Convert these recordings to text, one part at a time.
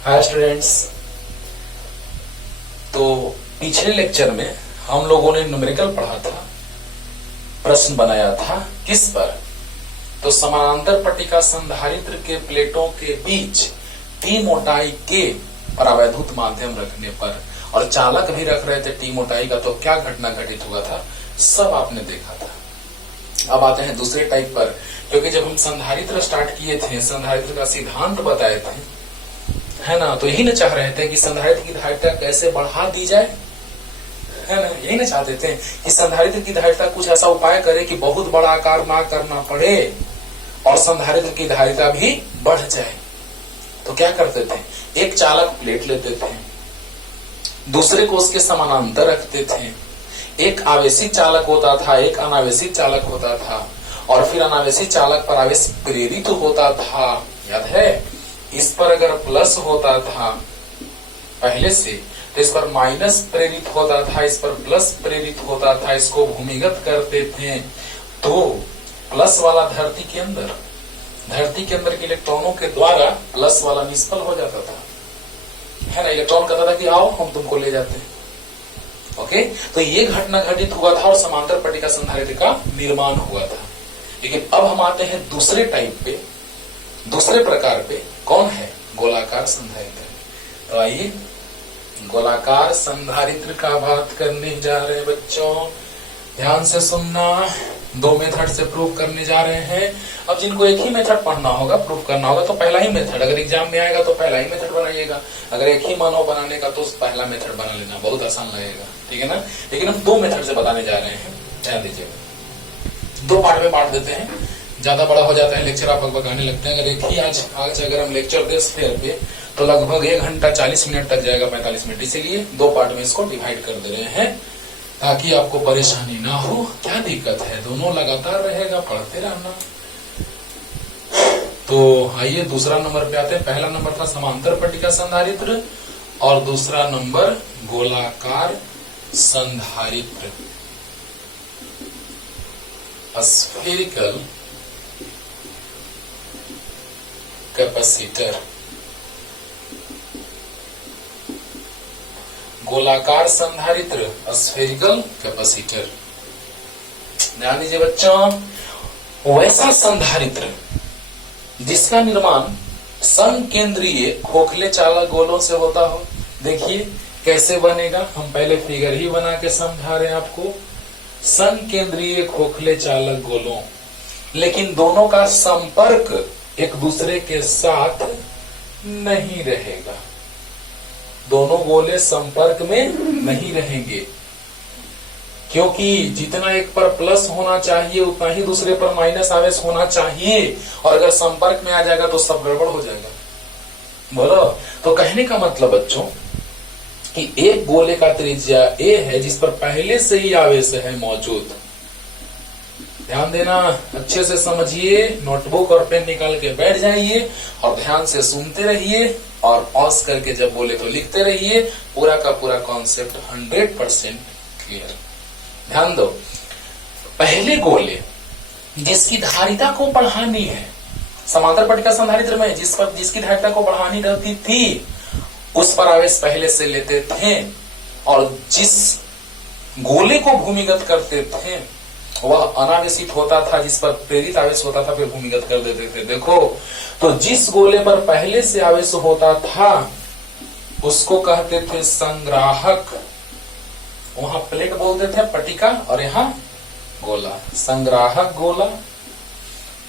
Hi students. तो पिछले lecture में हम लोगों ने न्यूमेरिकल पढ़ा था, प्रश्न बनाया था किस पर? तो समानांतर पट्टिका संधारित्र के प्लेटों के बीच टी मोटाई के परावैद्युत माध्यम रखने पर, और चालक भी रख रहे थे टी मोटाई का, तो क्या घटना घटित हुआ था सब आपने देखा था। अब आते हैं दूसरे टाइप पर, क्योंकि जब हम संधारित्र स्टार्ट किए थे, संधारित्र का सिद्धांत बताए थे, है ना, तो यही न चाह रहे थे कि संधारित्र की धारिता कैसे बढ़ा दी जाए, है ना, यही न चाहते थे कि संधारित्र की धारिता कुछ ऐसा उपाय करे कि बहुत बड़ा आकार ना करना पड़े और संधारित्र की धारिता भी बढ़ जाए। तो क्या करते थे, एक चालक प्लेट लेते थे, दूसरे को उसके समानांतर रखते थे, एक आवेशित चालक होता था, एक अनावेशित चालक होता था, और फिर अनावेशित चालक पर आवेश प्रेरित होता था। याद है, इस पर अगर प्लस होता था पहले से, तो इस पर माइनस प्रेरित होता था, इस पर प्लस प्रेरित होता था। इसको भूमिगत करते थे तो प्लस वाला धरती के अंदर के इलेक्ट्रॉनों के द्वारा प्लस वाला निष्फल हो जाता था, है ना। इलेक्ट्रॉन कहता था कि आओ हम तुमको ले जाते हैं। ओके, तो ये घटना घटित हुआ था और समांतर पट्टिका संधारित्र का निर्माण हुआ था। लेकिन अब हम आते हैं दूसरे टाइप पे, दूसरे प्रकार पे। कौन है? गोलाकार संधारित्र। तो आइए गोलाकार संधारित्र का बात करने जा रहे हैं बच्चों, ध्यान से सुनना। दो मेथड से प्रूव करने जा रहे हैं। अब जिनको एक ही मेथड पढ़ना होगा, प्रूव करना होगा, तो पहला ही मेथड, अगर एग्जाम में आएगा तो पहला ही मेथड बनाइएगा। अगर एक ही मन हो बनाने का तो पहला मेथड बना लेना, बहुत आसान लगेगा, ठीक है ना। लेकिन हम दो मेथड से बताने जा रहे हैं, ध्यान दीजिएगा। दो पार्ट में बांट देते हैं, ज्यादा बड़ा हो जाता है लेक्चर, आप बगाने लगते हैं। अगर एक ही आज अगर हम लेक्चर दे स्फीयर पे तो लगभग 1 घंटा 40 मिनट तक जाएगा, 45 मिनट। इसीलिए दो पार्ट में इसको डिवाइड कर दे रहे हैं ताकि आपको परेशानी ना हो। क्या दिक्कत है, दोनों लगातार रहेगा, पढ़ते रहना। तो आइए दूसरा नंबर पे आते हैं। पहला नंबर था समांतर पट्टिका संधारित्र और दूसरा नंबर गोलाकार संधारित्र, स्फेरिकल कैपेसिटर। गोलाकार संधारित्र, स्फेरिकल कैपेसिटर। ध्यान दीजिए बच्चों, वैसा संधारित्र जिसका निर्माण संकेंद्रीय खोखले चालक गोलों से होता हो। देखिए कैसे बनेगा, हम पहले फिगर ही बना के समझा रहे हैं आपको। संकेंद्रीय खोखले चालक गोलों, लेकिन दोनों का संपर्क एक दूसरे के साथ नहीं रहेगा। दोनों गोले संपर्क में नहीं रहेंगे, क्योंकि जितना एक पर प्लस होना चाहिए उतना ही दूसरे पर माइनस आवेश होना चाहिए, और अगर संपर्क में आ जाएगा तो सब गड़बड़ हो जाएगा। बोलो, तो कहने का मतलब बच्चों कि एक गोले का त्रिज्या ए है जिस पर पहले से ही आवेश है मौजूद। ध्यान देना, अच्छे से समझिए, नोटबुक और पेन निकाल के बैठ जाइए और ध्यान से सुनते रहिए, और पॉज करके जब बोले तो लिखते रहिए। पूरा का पूरा कॉन्सेप्ट 100% क्लियर। ध्यान दो, पहले गोले जिसकी धारिता को बढ़ानी है, समांतर पट्टिका संधारित्र में जिसकी धारिता को बढ़ानी रहती थी, उस पर आवेश पहले से लेते थे, और जिस गोले को भूमिगत करते थे वह अनावेशित होता था, जिस पर प्रेरित आवेश होता था, फिर भूमिगत कर देते थे। देखो, तो जिस गोले पर पहले से आवेश होता था उसको कहते थे संग्राहक। वहां प्लेट बोलते थे पट्टिका, और यहाँ गोला, संग्राहक गोला।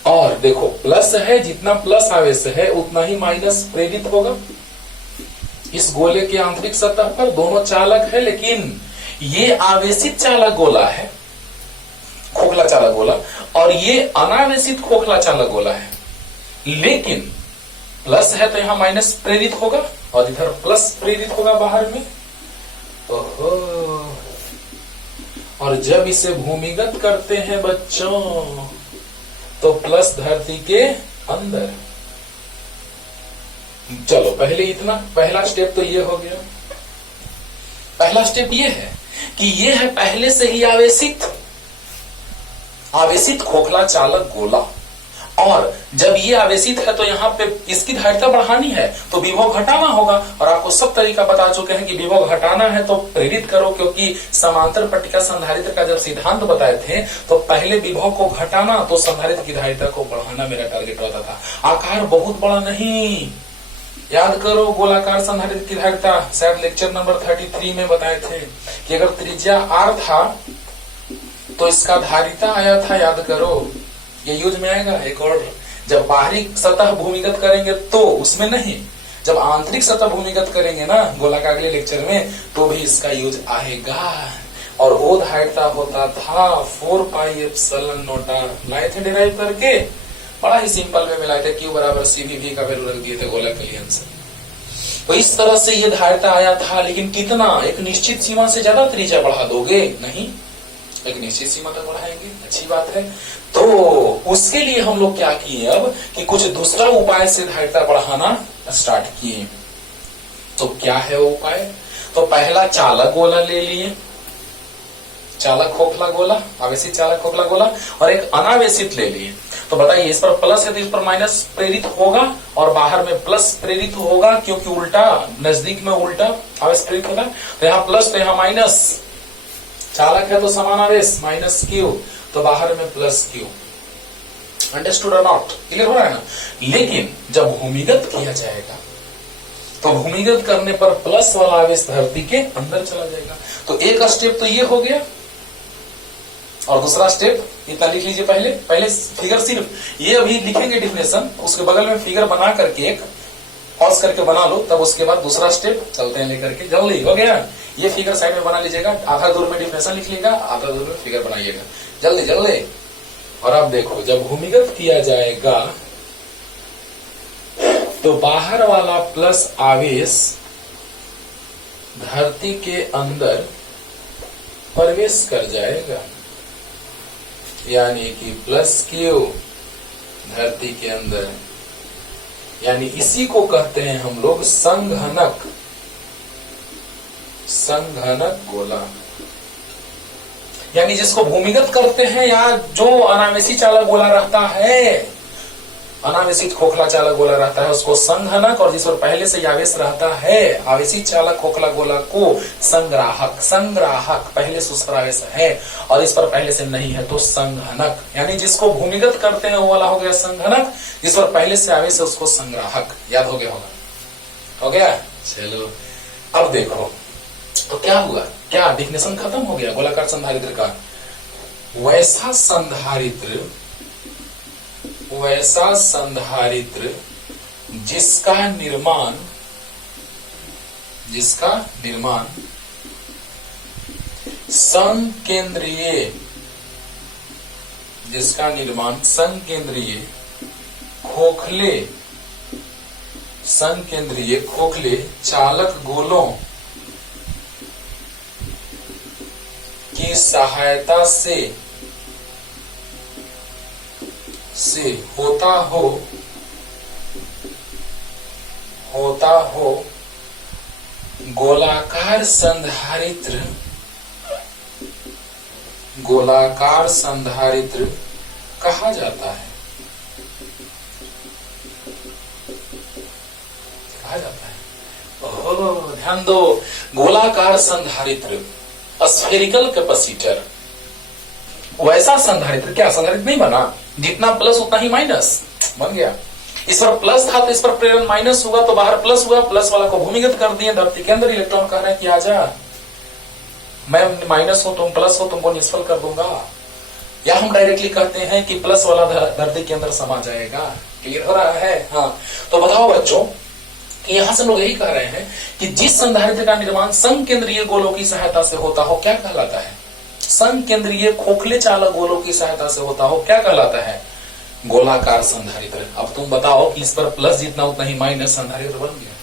और देखो प्लस है, जितना प्लस आवेश है उतना ही माइनस प्रेरित होगा। इस गोले की आंतरिक सतह पर दोनों चालक है, लेकिन ये आवेशित चालक गोला है, खोखला चालक गोला, और ये अनावेशित खोखला चालक गोला है। लेकिन प्लस है तो यहां माइनस प्रेरित होगा और इधर प्लस प्रेरित होगा बाहर में। ओहो, और जब इसे भूमिगत करते हैं बच्चों तो प्लस धरती के अंदर। चलो पहले इतना, पहला स्टेप तो ये हो गया। पहला स्टेप ये है कि ये है पहले से ही आवेशित खोखला चालक गोला, और जब ये आवेशित है तो यहाँ पे इसकी धारिता बढ़ानी है तो विभव घटाना होगा। और आपको सब तरीका बता चुके हैं कि विभव घटाना है तो प्रेरित करो, क्योंकि समांतर पट्टिका संधारित्र का जब सिद्धांत बताए थे तो पहले विभव को घटाना तो संधारित्र की धारिता को बढ़ाना मेरा टारगेट होता था। आकार बहुत बड़ा नहीं, याद करो गोलाकार संधारित्र की धारिता शायद लेक्चर नंबर 33 में बताए थे कि अगर त्रिज्या r था तो इसका धारिता आया था, याद करो, ये यूज में आएगा। एक और, जब बाहरी सतह भूमिगत करेंगे तो उसमें नहीं, जब आंतरिक सतह भूमिगत करेंगे ना गोलाकार अगले लेक्चर में तो भी इसका यूज आएगा। और वो धारिता होता था 4 पाई एप्सिलॉन नॉट r, लाए थे डिराइव करके, बड़ा ही सिंपल में मिलाए थे, Q बराबर CVV का वैल्यू रख दिए थे गोला क्लियन से। तो इस तरह से ये धारिता आया था, लेकिन कितना, एक निश्चित सीमा से ज्यादा त्रिज्या बढ़ा दोगे नहीं, एक निश्चित सीमा तक बढ़ाएंगे, अच्छी बात है। तो उसके लिए हम लोग क्या किए अब कि कुछ दूसरा उपाय से धारिता बढ़ाना स्टार्ट किए। तो क्या है वो उपाय? तो पहला चालक गोला ले लिए, चालक खोखला गोला, आवेशित चालक खोखला गोला, और एक अनावेशित ले लिए। तो बताइए इस पर प्लस है तो इस पर माइनस प्रेरित होगा और बाहर में प्लस प्रेरित होगा, क्योंकि उल्टा, नजदीक में उल्टा आवेश प्रेरित होगा। तो यहाँ प्लस तो यहाँ माइनस, चालक है तो समान आवेश माइनस क्यू तो बाहर में प्लस क्यू। अंडरस्टूड और नॉट? क्लियर हो रहा है ना? लेकिन जब भूमिगत किया जाएगा तो भूमिगत करने पर प्लस वाला आवेश धरती के अंदर चला जाएगा। तो एक स्टेप तो ये हो गया, और दूसरा स्टेप इतना लिख लीजिए। पहले फिगर सिर्फ ये अभी लिखेंगे डेफिनेशन, उसके बगल में फिगर बना करके एक पॉज करके बना लो, तब उसके बाद दूसरा स्टेप चलते हैं लेकर के। जल्दी हो गया, ये फिगर साइड में बना लीजिएगा, आधा दूर में डेफिनेशन लिख लीजिएगा, आधा दूर में फिगर बनाइएगा, जल्दी जल्दी। और अब देखो जब भूमिगत किया जाएगा तो बाहर वाला प्लस आवेश धरती के अंदर प्रवेश कर जाएगा, यानी कि प्लस क्यू धरती के अंदर, यानी इसी को कहते हैं हम लोग संघनक, संघनक गोला। यानी जिसको भूमिगत करते हैं या जो अनावेशी चालक गोला रहता है, अनावेशित खोखला चालक गोला रहता है उसको संघनक, और जिस पर पहले से आवेश रहता है आवेशित चालक खोखला गोला को संग्राहक, संग्राहक पहले से उस पर आवेश है और इस पर पहले से नहीं है तो संघनक। यानी जिसको भूमिगत करते हैं वो वाला हो गया संघनक, जिस पर पहले से आवेश है उसको संग्राहक। याद हो गया होगा? हो गया? चलो अब देखो तो क्या हुआ, क्या डिफिनेशन खत्म हो गया गोलाकार संधारित्र का। वैसा संधारित्र, वैसा संधारित्र जिसका निर्माण, जिसका निर्माण संकेंद्रीय, जिसका निर्माण संकेंद्रीय खोखले, संकेंद्रीय खोखले चालक गोलों की सहायता से होता हो गोलाकार संधारित्र, गोलाकार संधारित्र कहा जाता है, कहा जाता है। ओह ध्यान दो, गोलाकार संधारित्र, स्फेरिकल कैपेसिटर, वैसा संधारित्र। क्या संधारित्र नहीं बना, जितना प्लस उतना ही माइनस बन गया। इस पर प्लस था तो इस पर प्रेरण माइनस हुआ तो बाहर प्लस हुआ, प्लस वाला को भूमिगत कर दिए धरती के अंदर। इलेक्ट्रॉन कह रहे हैं कि आजा, मैं माइनस हूं तुम प्लस हो, तुमको निष्फल कर दूंगा। या हम डायरेक्टली कहते हैं कि प्लस वाला धरती के अंदर समा जाएगा। क्लियर हो रहा है? हाँ। तो बताओ बच्चों कि यहां से लोग यही कह रहे हैं कि जिस संधारित्र का निर्माण संकेंद्रीय गोलों की सहायता से होता हो क्या कहलाता है? संकेंद्रीय खोखले चालक गोलों की सहायता से होता हो क्या कहलाता है? गोलाकार संधारित्र। अब तुम बताओ कि इस पर प्लस जितना उतना ही माइनस संधारित्र बन गया।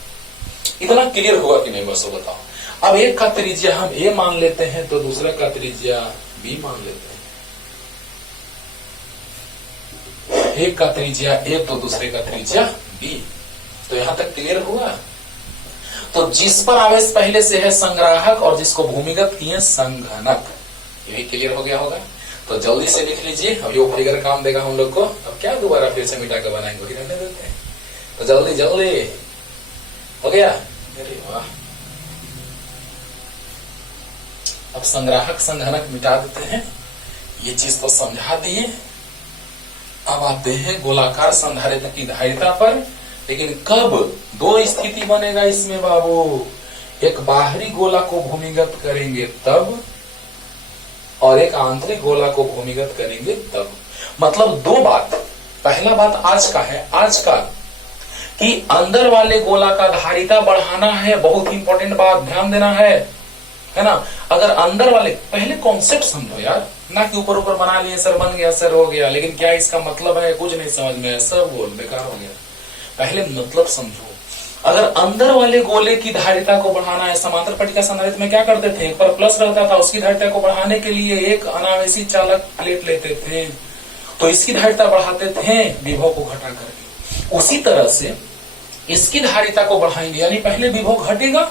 इतना क्लियर होगा कि नहीं बस बताओ। अब एक का त्रिज्या हम ए मान लेते हैं तो दूसरे का त्रिज्या बी मान लेते हैं। एक का त्रिज्या ए तो दूसरे का त्रिज्या बी। तो यहां तक क्लियर हुआ? तो जिस पर आवेश पहले से है संग्राहक और जिसको भूमिगत किए संघनक, यही क्लियर हो गया होगा। तो जल्दी से लिख लीजिए, अब ये फिगर काम देगा हम लोग को। अब क्या दोबारा फिर से मिटा के बनाएंगे, वही रहने देते हैं। तो जल्दी जल्दी हो गया। अरे वाह, अब संग्राहक संघनक मिटा देते हैं, ये चीज तो समझा दिए। अब आते हैं गोलाकार संधारित्र की धारिता पर। लेकिन कब दो स्थिति बनेगा इसमें बाबू, एक बाहरी गोला को भूमिगत करेंगे तब, और एक आंतरिक गोला को भूमिगत करेंगे तब। मतलब दो बात। पहला बात आज का है, आज का कि अंदर वाले गोला का धारिता बढ़ाना है, बहुत इंपॉर्टेंट बात, ध्यान देना है ना। अगर अंदर वाले, पहले कॉन्सेप्ट समझो यार, ना कि ऊपर ऊपर बना लिए सर बन गया सर हो गया, लेकिन क्या इसका मतलब है कुछ नहीं समझ में, सब बोल बेकार हो गया। पहले मतलब समझो। अगर अंदर वाले गोले की धारिता को बढ़ाना है, समांतर पट्टिका संधारित्र में क्या करते थे, एक पर प्लस रहता था, उसकी धारिता को बढ़ाने के लिए एक अनावेशी चालक प्लेट लेते थे, तो इसकी धारिता बढ़ाते थे विभव को घटा करके। उसी तरह से इसकी धारिता को बढ़ाएंगे, यानी पहले विभव घटेगा,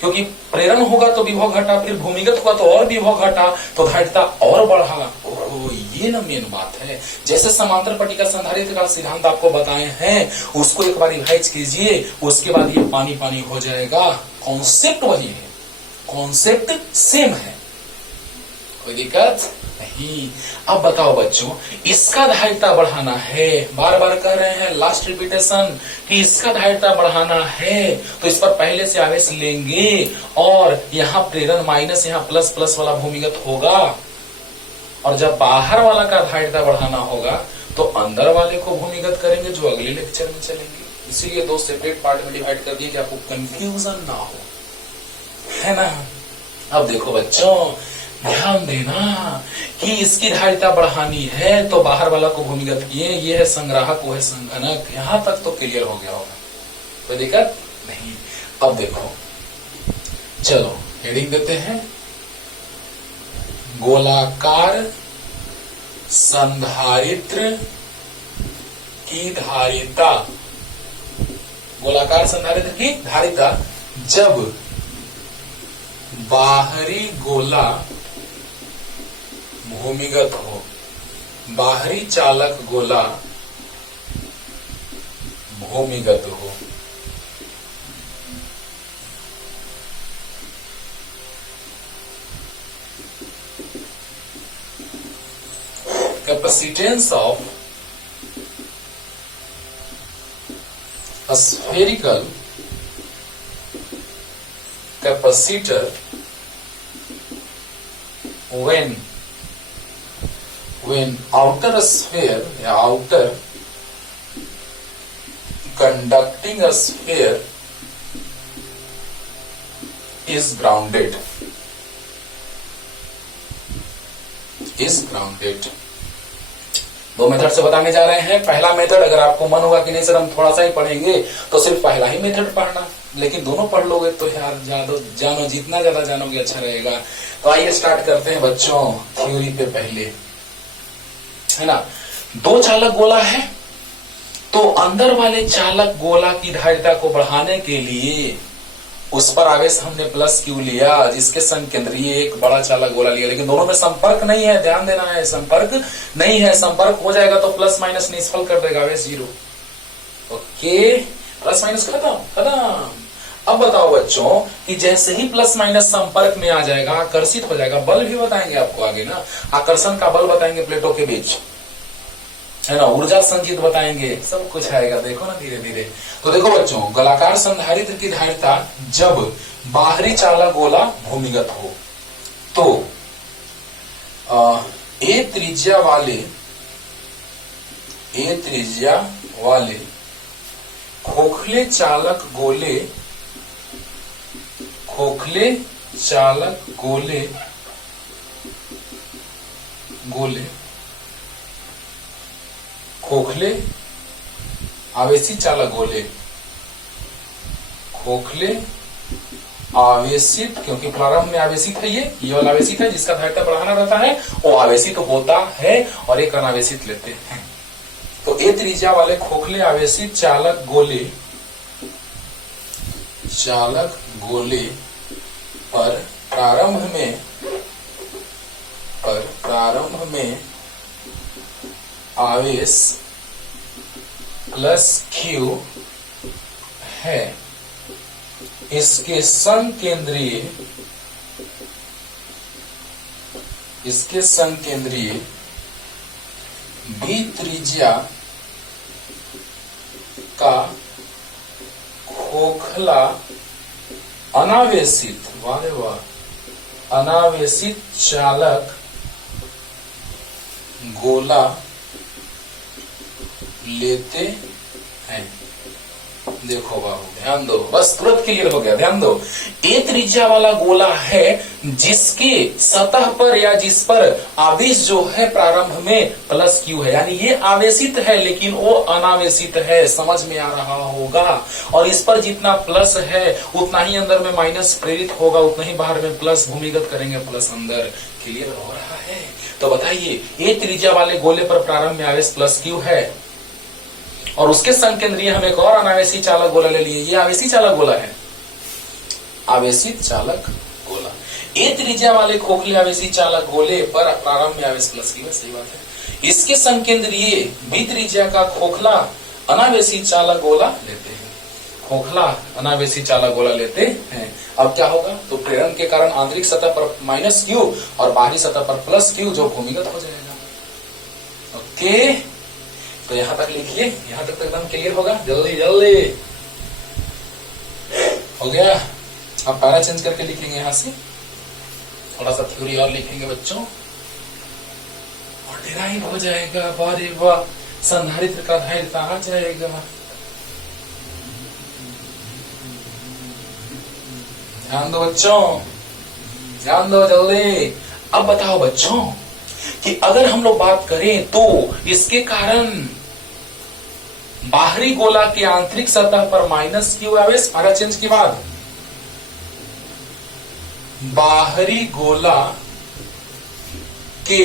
क्योंकि प्रेरण होगा तो विभव घटा, फिर भूमिगत हुआ तो और विभव घटा, तो धारिता और बढ़ा। ओहो, ये ना मेन बात है। जैसे समांतर पट्टिका संधारित्र का सिद्धांत आपको बताए हैं, उसको एक बार रिवाइज कीजिए, उसके बाद ये पानी पानी हो जाएगा। कॉन्सेप्ट वही है, कॉन्सेप्ट सेम है, कोई दिक्कत नहीं। अब बताओ बच्चों, इसका धारिता बढ़ाना है, बार बार कह रहे हैं, लास्ट रिपीटेशन, कि इसका धारिता बढ़ाना है, तो इस पर पहले से आवेश लेंगे, और यहाँ प्रेरण माइनस यहाँ प्लस प्लस वाला भूमिगत होगा, और जब बाहर वाला का धारिता बढ़ाना होगा तो अंदर वाले को भूमिगत करेंगे, जो अगले लेक्चर में चलेंगे। इसीलिए दो सेपरेट पार्ट में डिवाइड कर दिए कि आपको कंफ्यूजन ना हो, है ना। अब देखो बच्चों, ध्यान देना कि इसकी धारिता बढ़ानी है तो बाहर वाला को भूमिगत किए, ये है संग्राहक, वो है संघनक। यहां तक तो क्लियर हो गया होगा, कोई दिक्कत नहीं। अब देखो, चलो हेडिंग देते हैं, गोलाकार संधारित्र की धारिता, गोलाकार संधारित्र की धारिता जब बाहरी गोला भूमिगत हो, बाहरी चालक गोला भूमिगत हो। Capacitance of a spherical capacitor when outer sphere या outer conducting a sphere is grounded, दो मेथड से बताने जा रहे हैं। पहला मेथड, अगर आपको मन होगा कि नहीं सर हम थोड़ा सा ही पढ़ेंगे, तो सिर्फ पहला ही मेथड पढ़ना, लेकिन दोनों पढ़ लोगे तो यार जानो, जितना ज्यादा जानोगे अच्छा रहेगा। तो आइए स्टार्ट करते हैं बच्चों, थ्योरी पे पहले, है ना। दो चालक गोला है, तो अंदर वाले चालक गोला की धारिता को बढ़ाने के लिए उस पर आवेश हमने प्लस क्यू लिया, जिसके संकेंद्रीय एक बड़ा चालक गोला लिया, लेकिन दोनों में संपर्क नहीं है, ध्यान देना है, संपर्क नहीं है। संपर्क हो जाएगा तो प्लस माइनस निष्फल कर देगा, आवेश जीरो। ओके, प्लस माइनस खत्म। अब बताओ बच्चों कि जैसे ही प्लस माइनस संपर्क में आ जाएगा, आकर्षित हो जाएगा, बल भी बताएंगे आपको आगे ना, आकर्षण का बल बताएंगे प्लेटों के बीच, है ना, ऊर्जा संचित बताएंगे, सब कुछ आएगा, देखो ना धीरे धीरे। तो देखो बच्चों, गोलाकार संधारित्र की धारिता जब बाहरी चालक गोला भूमिगत हो, तो ए त्रिज्या वाले खोखले चालक गोले खोखले आवेशी चालक गोले, खोखले आवेशित, क्योंकि प्रारंभ में आवेशित है, ये वाला आवेशित है, जिसका धारिता बढ़ाना रहता है वो आवेशित होता है, और एक अनावेशित लेते हैं। तो ए त्रिज्या वाले खोखले आवेशित चालक गोले पर प्रारंभ प्रारंभ में आवेश प्लस Q है, इसके संकेंद्रीय B त्रिज्या का खोखला अनावेशित, वाह वाह, अनावेशित चालक गोला लेते हैं। देखो बाबू ध्यान दो, बस तुरंत क्लियर हो गया, ध्यान दो। ए त्रिज्या वाला गोला है जिसके सतह पर या जिस पर आवेश जो है प्रारंभ में प्लस Q है, यानी ये आवेशित है लेकिन वो अनावेशित है, समझ में आ रहा होगा। और इस पर जितना प्लस है उतना ही अंदर में माइनस प्रेरित होगा, उतना ही बाहर में प्लस भूमिगत करेंगे, प्लस अंदर। क्लियर हो रहा है? तो बताइए, ए त्रिज्या वाले गोले पर प्रारंभ में आवेश प्लस Q है और उसके संकेंद्रीय हम एक और अनावेशी चालक गोला ले लिए। ये आवेशी चालक गोला है, आवेशित चालक गोला। ए त्रिज्या वाले खोखले आवेशी चालक गोले पर प्रारंभ में आवेश प्लस Q है, सही बात है। इसके संकेंद्रीय बी त्रिज्या का खोखला अनावेशी चालक गोला लेते हैं, खोखला अनावेशी चालक गोला लेते हैं। अब क्या होगा? तो प्रेरण के कारण आंतरिक सतह पर माइनस Q और बाहरी सतह पर प्लस Q, जो भूमिगत हो जाएगा। ओके, तो यहां तक लिखिए, यहां तक तो एकदम क्लियर होगा। जल्दी जल्दी हो गया। अब पैरा चेंज करके लिखेंगे, यहां से थोड़ा सा थ्योरी और लिखेंगे बच्चों, और डिराइव हो जाएगा। वाह वाह, संधारित्र का धारिता आ जाएगा। ध्यान दो बच्चों, ध्यान दो जल्दी। अब बताओ बच्चों कि अगर हम लोग बात करें तो इसके कारण बाहरी गोला के आंतरिक सतह पर माइनस Q आवेश, पैरा चेंज के बाद बाहरी गोला के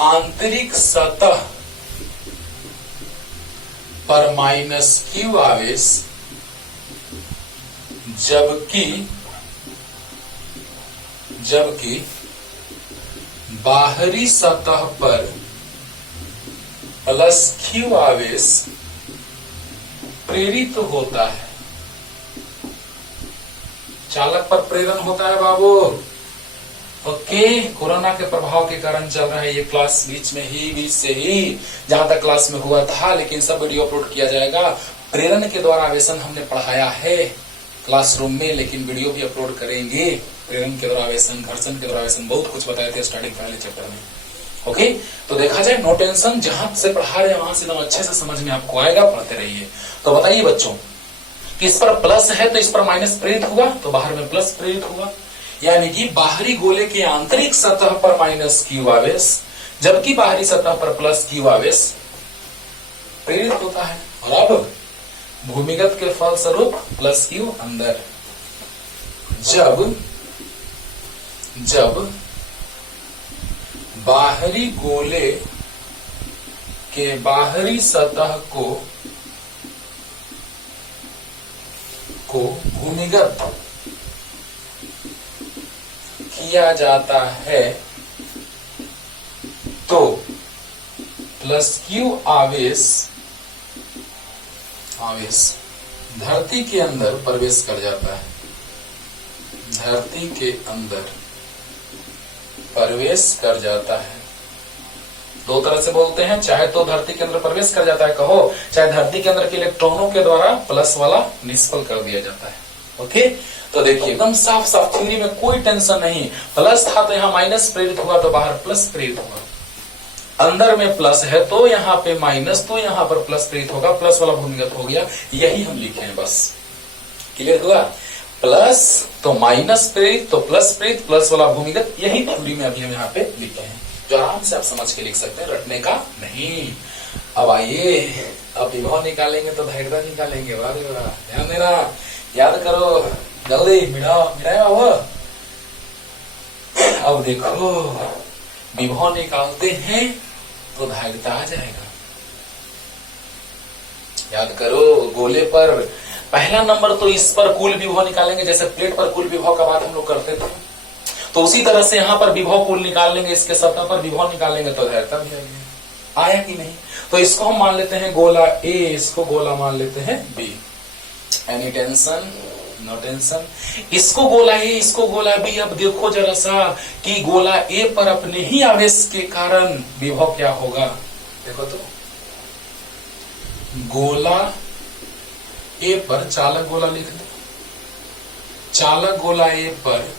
आंतरिक सतह पर माइनस Q आवेश, जबकि बाहरी सतह पर प्लस Q आवेश प्रेरित होता है। चालक पर प्रेरण होता है बाबू। ओके, कोरोना के प्रभाव के कारण चल रहा है ये क्लास, बीच से ही जहां तक क्लास में हुआ था, लेकिन सब वीडियो अपलोड किया जाएगा। प्रेरण के द्वारा आवेशन हमने पढ़ाया है क्लासरूम में, लेकिन वीडियो भी अपलोड करेंगे। प्रेरण के द्वारा आवेशन, घर्षण के द्वारा आवेशन, बहुत कुछ बताए थे स्टार्टिंग पहले चैप्टर में। ओके, तो देखा जाए, नो टेंशन, जहां से पढ़ा रहे हैं वहां से एकदम अच्छे से समझ में आपको आएगा, पढ़ते रहिए। तो बताइए बच्चों कि इस पर प्लस है तो इस पर माइनस प्रेरित हुआ, तो बाहर में प्लस प्रेरित हुआ, यानी कि बाहरी गोले के आंतरिक सतह पर माइनस Q आवेश, जबकि बाहरी सतह पर प्लस Q आवेश प्रेरित होता है। और अब भूमिगत के फलस्वरूप प्लस Q अंदर। जब बाहरी गोले के बाहरी सतह को भूमिगत किया जाता है तो प्लस Q आवेश धरती के अंदर प्रवेश कर जाता है, धरती के अंदर प्रवेश कर जाता है। दो तरह से बोलते हैं, चाहे तो धरती के अंदर प्रवेश कर जाता है कहो, चाहे धरती के अंदर के इलेक्ट्रॉनों के द्वारा प्लस वाला निष्फल कर दिया जाता है। ओके, तो देखिए एकदम साफ साफ थ्योरी में कोई टेंशन नहीं। प्लस था तो यहाँ माइनस प्रेरित हुआ, तो बाहर प्लस प्रेरित हुआ। अंदर में प्लस है तो यहाँ पे माइनस, तो यहाँ पर प्लस प्रेरित होगा, प्लस वाला भूमिगत हो गया। यही हम लिखे हैं, बस क्लियर हुआ। प्लस तो माइनस प्रेरित, तो प्लस प्रेरित, प्लस वाला भूमिगत, यही थ्योरी में अभी हम यहाँ पे लिखे हैं, जो आराम से आप समझ के लिख सकते हैं, रटने का नहीं। अब आइए, अब विभव निकालेंगे तो धैर्यता निकालेंगे। वाह ध्यान देना, याद करो जल्दी, मिटाए बाबू। अब देखो, विभव निकालते हैं तो धैर्यता आ जाएगा। याद करो, गोले पर पहला नंबर तो इस पर कुल विभव निकालेंगे, जैसे प्लेट पर कुल विभव का बात हम लोग करते थे। तो उसी तरह से यहां पर विभव कुल निकाल लेंगे, इसके सतह पर विभव निकालेंगे तो धारिता भी आया कि नहीं। तो इसको हम मान लेते हैं गोला ए, इसको गोला मान लेते हैं B. Any tension? No tension. इसको गोला ए, इसको गोला बी। अब देखो जरा सा कि गोला ए पर अपने ही आवेश के कारण विभव क्या होगा। देखो तो गोला ए पर चालक गोला लिख दो। चालक गोला ए पर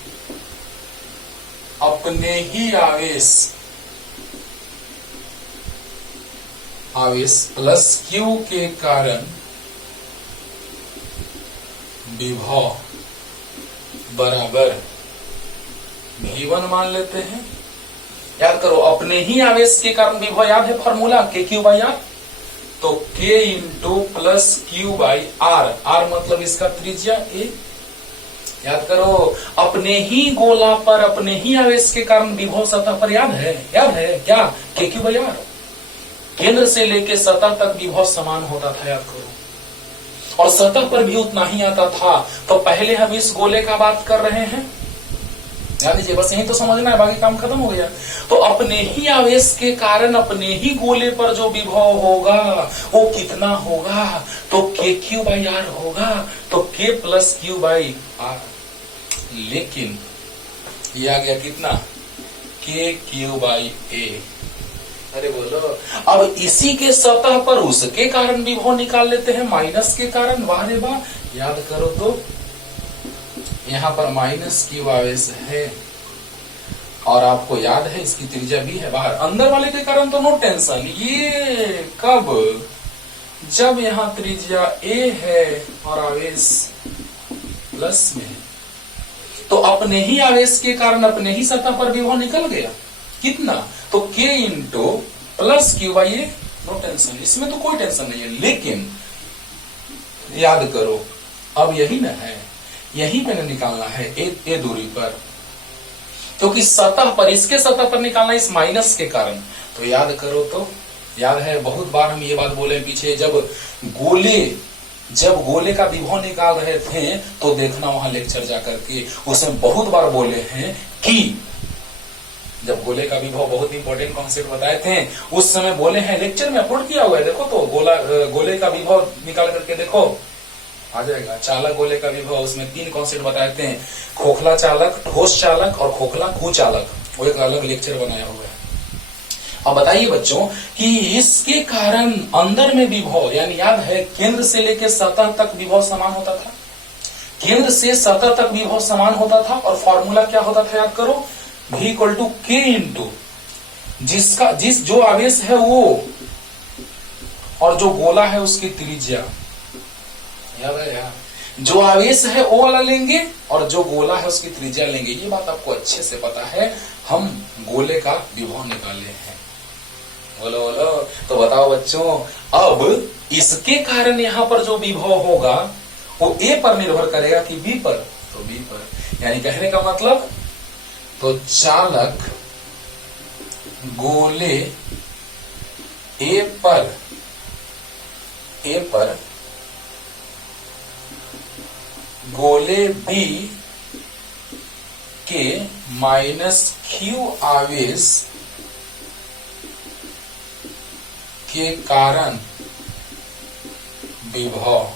अपने ही आवेश प्लस क्यू के कारण विभव बराबर V1 मान लेते हैं। याद करो, अपने ही आवेश के कारण विभव, याद है फॉर्मूला के क्यू बाई आर। तो K into plus Q by R, R मतलब इसका त्रिज्या ए। याद करो, अपने ही गोला पर अपने ही आवेश के कारण विभव सतह पर याद है क्या, के क्यू बाई आर। केंद्र से लेके सतह तक विभव समान होता था, याद करो, और सतह पर भी उतना ही आता था। तो पहले हम इस गोले का बात कर रहे हैं, याद लीजिए, बस यही तो समझना है, बाकी काम खत्म हो गया। तो अपने ही आवेश के कारण अपने ही गोले पर जो विभव होगा वो कितना होगा, तो के क्यू बाई आर होगा। तो के प्लस क्यू बाई आर, लेकिन ये आ गया कितना, के क्यू बाई ए। अरे बोलो, अब इसी के सतह पर उसके कारण विभव निकाल लेते हैं, माइनस के कारण। वाह रे वाह, याद करो तो यहां पर माइनस क्यू आवेश है और आपको याद है इसकी त्रिज्या भी है बाहर। अंदर वाले के कारण तो नो टेंशन, ये कब, जब यहां त्रिज्या ए है और आवेश प्लस में, तो अपने ही आवेश के कारण अपने ही सतह पर विभव निकल गया। कितना, तो k into plus Q by A, no tension, इसमें तो कोई टेंशन नहीं है। लेकिन याद करो, अब यही ना है, यही मैंने निकालना है ए दूरी पर, क्योंकि सतह पर, इसके सतह पर निकालना इस माइनस के कारण। तो याद करो तो, याद है बहुत बार हम ये बात बोले पीछे, जब गोले का विभव निकाल रहे थे तो देखना वहां लेक्चर जाकर के, उसमें बहुत बार बोले हैं कि जब गोले का विभव, बहुत इंपॉर्टेंट कॉन्सेप्ट बताए थे, उस समय बोले हैं, लेक्चर में अपलोड किया हुआ है, देखो तो गोले का विभव निकाल करके देखो, आ जाएगा। चालक गोले का विभव, उसमें 3 कॉन्सेप्ट बताए थे, खोखला चालक, ठोस चालक और खोखला कुचालक, वो एक अलग लेक्चर बनाया हुआ है। अब बताइए बच्चों कि इसके कारण अंदर में विभव, यानी याद है केंद्र से लेकर सतह तक विभव समान होता था, केंद्र से सतह तक विभव समान होता था, और फॉर्मूला क्या होता था, याद करो, V इक्वल टू के इंटू जिस जो आवेश है वो और जो गोला है उसकी त्रिज्या। याद है यार, जो आवेश है वो वाला लेंगे और जो गोला है उसकी त्रिज्या लेंगे। ये बात आपको अच्छे से पता है, हम गोले का विभव निकाले हैं। बोलो बोलो, तो बताओ बच्चों, अब इसके कारण यहां पर जो विभव होगा वो ए पर निर्भर करेगा कि बी पर, तो बी पर, यानी कहने का मतलब, तो चालक गोले ए पर गोले बी के माइनस क्यू आवेश के कारण विभव।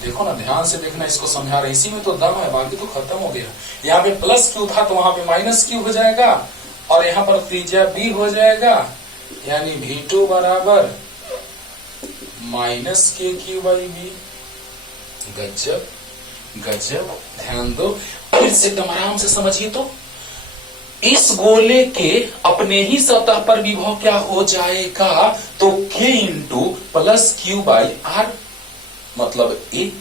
देखो ना, ध्यान से देखना, इसको समझा रहे, इसी में तो दम है, बाकी तो खत्म हो गया। यहाँ पे प्लस क्यू था तो वहां पे माइनस क्यू हो जाएगा, और यहाँ पर त्रिज्या बी हो जाएगा, यानी V2 बराबर माइनस के क्यू बाई बी। गजब गजब, ध्यान दो, फिर से एकदम आराम से समझिए। तो इस गोले के अपने ही सतह पर विभव क्या हो जाएगा, तो k into plus Q by R, मतलब ए।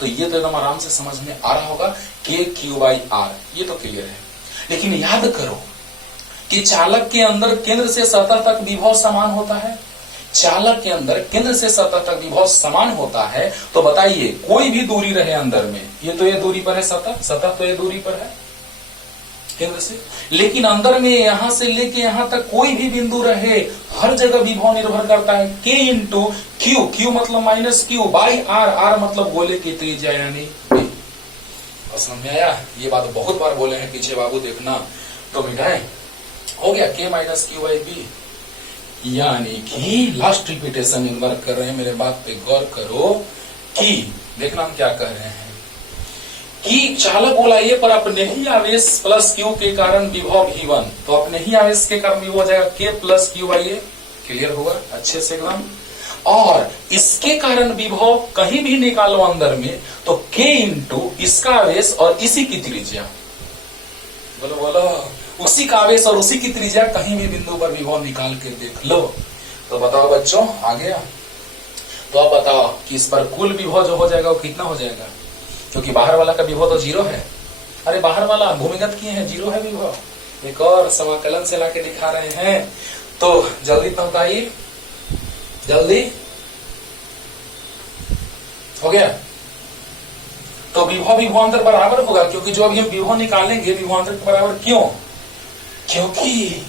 तो ये तो एकदम आराम से समझ में आ रहा होगा, के क्यू बाई आर, ये तो क्लियर है। लेकिन याद करो कि चालक के अंदर केंद्र से सतह तक विभव समान होता है, चालक के अंदर केंद्र से सतह तक विभव समान होता है। तो बताइए, कोई भी दूरी रहे अंदर में, ये तो ये दूरी पर है सतह तो ये दूरी पर है केंद्र से, लेकिन अंदर में यहां से लेके यहां तक कोई भी बिंदु रहे, हर जगह विभव निर्भर करता है k इंटू क्यू, क्यू मतलब minus Q, by R, R मतलब गोले की त्रिज्या यानी b। और समझ में आया? ये बात बहुत बार बोले हैं पीछे बाबू, देखना तो मिटाएं। हो गया k minus Q by B, यानी कि लास्ट रिपीटेशन एक बार कर रहे हैं, मेरे बात पे गौर करो कि देखना हम क्या कह रहे हैं कि चालक गोलाइए पर अपने ही आवेश प्लस क्यू के कारण विभव V1, तो अपने ही आवेश के कारण विभव हो जाएगा k plus Q by A. Clear होगा अच्छे से एकदम। और इसके कारण विभव कहीं भी निकालो अंदर में तो k इंटू इसका आवेश और इसी की त्रिज्या, बोलो बोलो, उसी का आवेश और उसी की त्रिज्या, कहीं भी बिंदु पर विभव निकाल के देख लो। तो बताओ बच्चों, आ गया? तो अब बताओ कि इस पर कुल विभव जो हो जाएगा वो कितना हो जाएगा, क्योंकि बाहर वाला का विभव तो 0 है। अरे बाहर वाला भूमिगत किए हैं, 0 है विभव। एक और समाकलन से लाके दिखा रहे हैं, तो जल्दी तो बताइए, जल्दी हो गया। तो विभव विभवांतर बराबर होगा, क्योंकि जो अभी हम विभव निकालेंगे विभवांतर के बराबर, क्यों? क्योंकि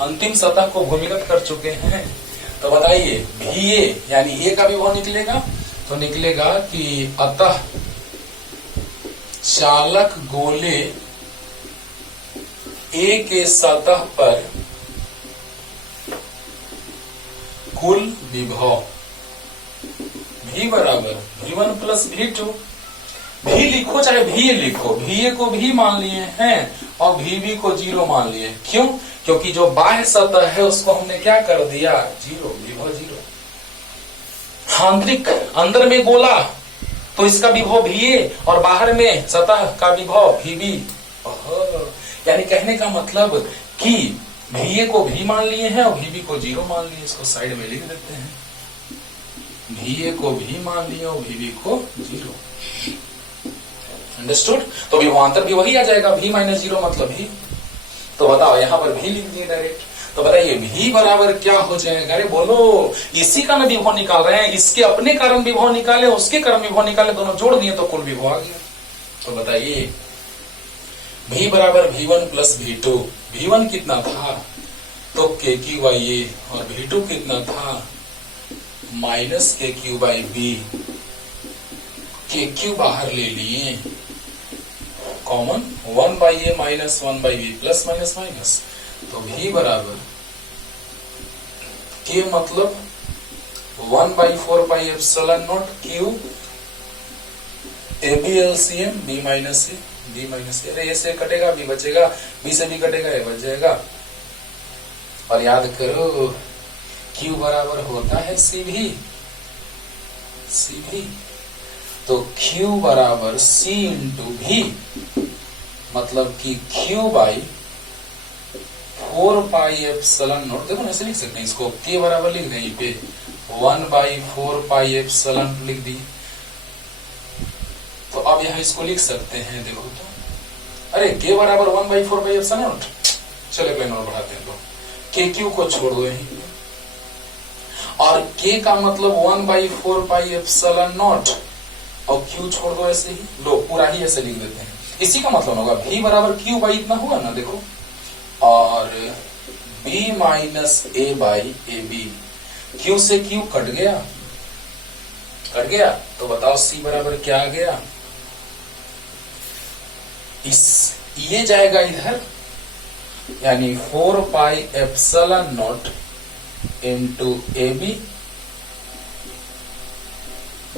अंतिम सतह को भूमिगत कर चुके हैं। तो बताइए VA यानी ए का विभव निकलेगा, तो निकलेगा कि अतः चालक गोले A के सतह पर कुल विभव V बराबर V1 प्लस V2। V लिखो चाहे VA लिखो, VA को भी मान लिए हैं और VB को 0 मान लिए। क्यों? क्योंकि जो बाह्य सतह है उसको हमने क्या कर दिया, 0, विभव 0। आंतरिक अंदर में गोला तो इसका विभव VA और बाहर में सतह का विभव VB। यानी कहने का मतलब कि VA को भी मान लिए हैं और VB को 0 मान लिए। इसको साइड में लिख देते हैं, VA को भी मान लिए और VB को 0। अंडरस्टूड? तो विभवांतर भी वही आ जाएगा, V माइनस 0 मतलब V। तो बताओ यहां पर V लिख दिए डायरेक्ट। तो बताइए V बराबर क्या हो जाएगा? अरे बोलो, इसी का ना विभव निकाल रहे हैं, इसके अपने कारण विभव निकाले, उसके कारण विभव निकाले, दोनों जोड़ दिए तो कुल विभव आ गया। तो बताइए V बराबर V1 प्लस V2। V1 कितना था? तो KQ बाई ए, और V2 कितना था? Minus KQ by B. KQ बाहर ले लिए, common 1 by A minus 1 by B, plus minus minus. तो V बराबर K मतलब 1 by 4 pi epsilon not Q AB LCM B minus A, B minus A. अरे ए से कटेगा B बचेगा, B से भी कटेगा ए बच जाएगा। और याद करो Q बराबर होता है CV। तो Q बराबर C इंटू V, मतलब कि Q by 4 pi epsilon not. देखो ऐसे लिख सकते हैं इसको, K बराबर लिख दें पे 1 बाई 4 पाई एप्सिलॉन लिख दी। तो अब यहाँ इसको लिख सकते हैं, देखो तो, अरे K बराबर 1 बाई 4 पाई एप्सिलॉन नॉट। चलो प्लेन और बढ़ाते हैं, तो KQ को छोड़ दो यहीं, और K का मतलब 1 बाई 4 पाई एप्सिलॉन नॉट, और Q छोड़ दो ऐसे ही, लो पूरा ही ऐसे लिख देते हैं। इसी का मतलब होगा V बराबर Q बाई इतना हुआ ना, देखो, और B minus A by AB। Q से Q कट गया, तो बताओ C बराबर क्या आ गया? ये जाएगा इधर, यानी 4 pi epsilon naught into AB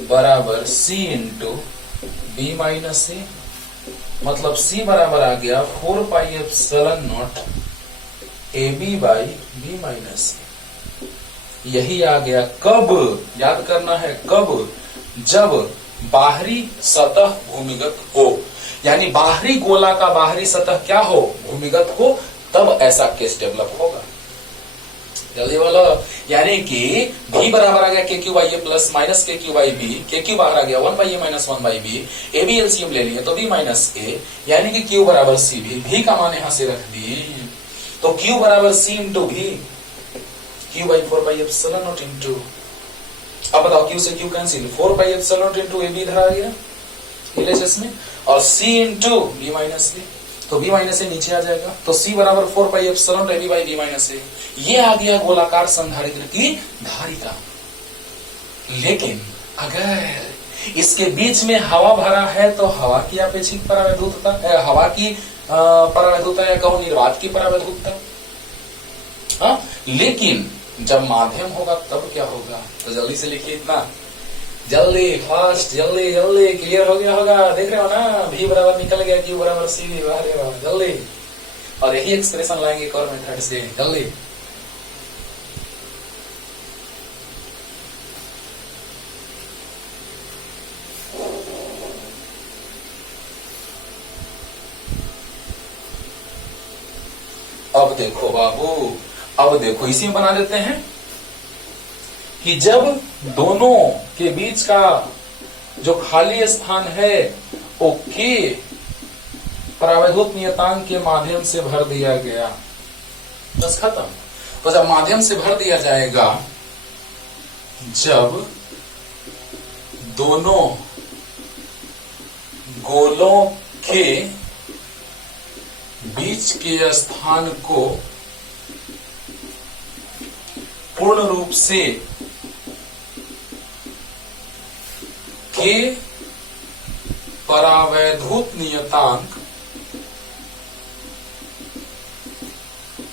बराबर C into B minus A। मतलब C बराबर आ गया 4 pi epsilon not AB by B minus A। यही आ गया कब, याद करना है कब, जब बाहरी सतह भूमिगत हो, यानी बाहरी गोला का बाहरी सतह क्या हो, भूमिगत हो, तब ऐसा केस डेवलप होगा। जल्दी बोलो, यानी कि V बराबर आ गया KQ by A plus minus KQ by B, KQ बाहर आ गया 1 by A minus 1 by B, AB LCM ले लिए तो B माइनस A, यानी कि Q बराबर CV। V का मान यहां से रख दिए, तो Q बराबर C into V, Q by 4 pi epsilon naught into, अब बताओ Q से Q cancel, 4 pi epsilon naught into AB इधर आ गया LHS में, और C into B minus A, तो B माइनस A नीचे आ जाएगा, तो C बराबर 4 pi epsilon not AB by B minus A। ये आ गया गोलाकार संधारित्र की धारिता। लेकिन अगर इसके बीच में हवा भरा है तो हवा की आपेक्षिक परावैद्युतता, हवा की परावैद्युतता या कहो निर्वात की परावैद्युतता। हाँ, लेकिन जब माध्यम होगा तब क्या होगा? तो जल्दी से लिखिए इतना, जल्दी फास्ट, जल्दी जल्दी, क्लियर हो गया होगा, देख रहे हो ना, V बराबर निकल गया, Q बराबर CV, जल्दी। और यही एक्सप्रेशन लाएंगे एक और मेथड से, जल्दी। अब देखो बाबू, अब देखो, इसी में बना देते हैं कि जब दोनों के बीच का जो खाली स्थान है वो के परावैद्युत नियतांक के माध्यम से भर दिया गया, बस खत्म। तो जब माध्यम से भर दिया जाएगा, जब दोनों गोलों के बीच के स्थान को पूर्ण रूप से के परावैद्युत नियतांक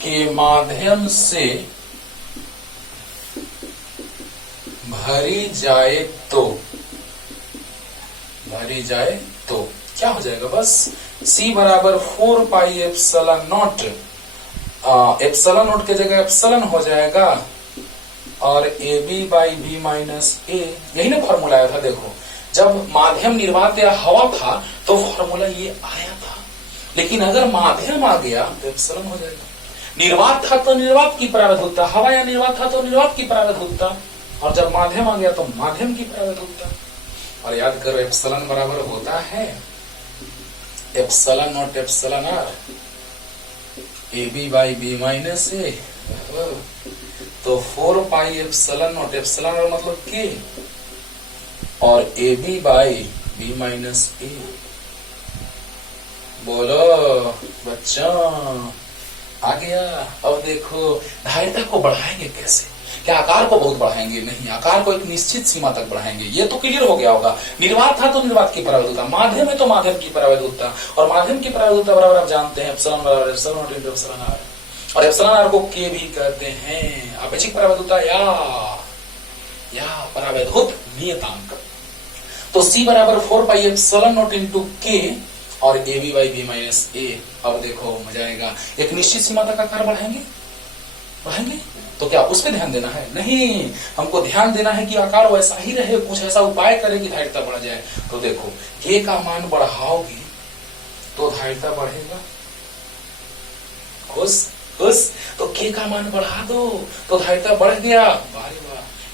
के माध्यम से भरी जाए तो क्या हो जाएगा? बस C बराबर 4 pi epsilon not, epsilon not की जगह एप्सिलॉन हो जाएगा, और AB by B minus A, यही ना फॉर्मूला आया था। देखो, जब माध्यम निर्वात या हवा था तो फॉर्मूला ये आया था, लेकिन अगर माध्यम आ गया तो एप्सिलॉन हो जाएगा। निर्वात था तो निर्वात की परावैद्युतता, हवा या निर्वात था तो निर्वात की परावैद्युतता, और जब माध्यम आ गया तो माध्यम की परावैद्युतता। और याद करो, एप्सिलॉन बराबर होता है epsilon not epsilon R, AB by B minus A, तो 4 pi epsilon not, epsilon R मतलब K, और AB by B minus A। बोलो बच्चों, आ गया। अब देखो, धारिता को बढ़ाएंगे कैसे? क्या आकार को बहुत बढ़ाएंगे? नहीं, आकार को एक निश्चित सीमा तक बढ़ाएंगे। ये तो क्लियर हो गया होगा। निर्वात था तो निर्वात की परावैद्युतता, माध्यम है तो माध्यम की परावैद्युतता, और माध्यम की परावैद्युतता बराबर आप जानते हैं एप्सिलॉन बराबर epsilon not into epsilon R, और एप्सिलॉन R को K भी कहते हैं, आपेक्षिक परावैद्युतता या परावैद्युत नियतांक। तो C बराबर 4 pi epsilon not into K और AB by B minus A। अब देखो, मजा आएगा। एक निश्चित सीमा तक आकार बढ़ाएंगे, तो क्या उस पर ध्यान देना है? नहीं, हमको ध्यान देना है कि आकार वैसा ही रहे, कुछ ऐसा उपाय करें कि धारिता बढ़ जाए। तो देखो, K का मान बढ़ाओगे तो धारिता बढ़ेगा, खुश। तो K का मान बढ़ा दो तो धारिता बढ़ गया, वाह,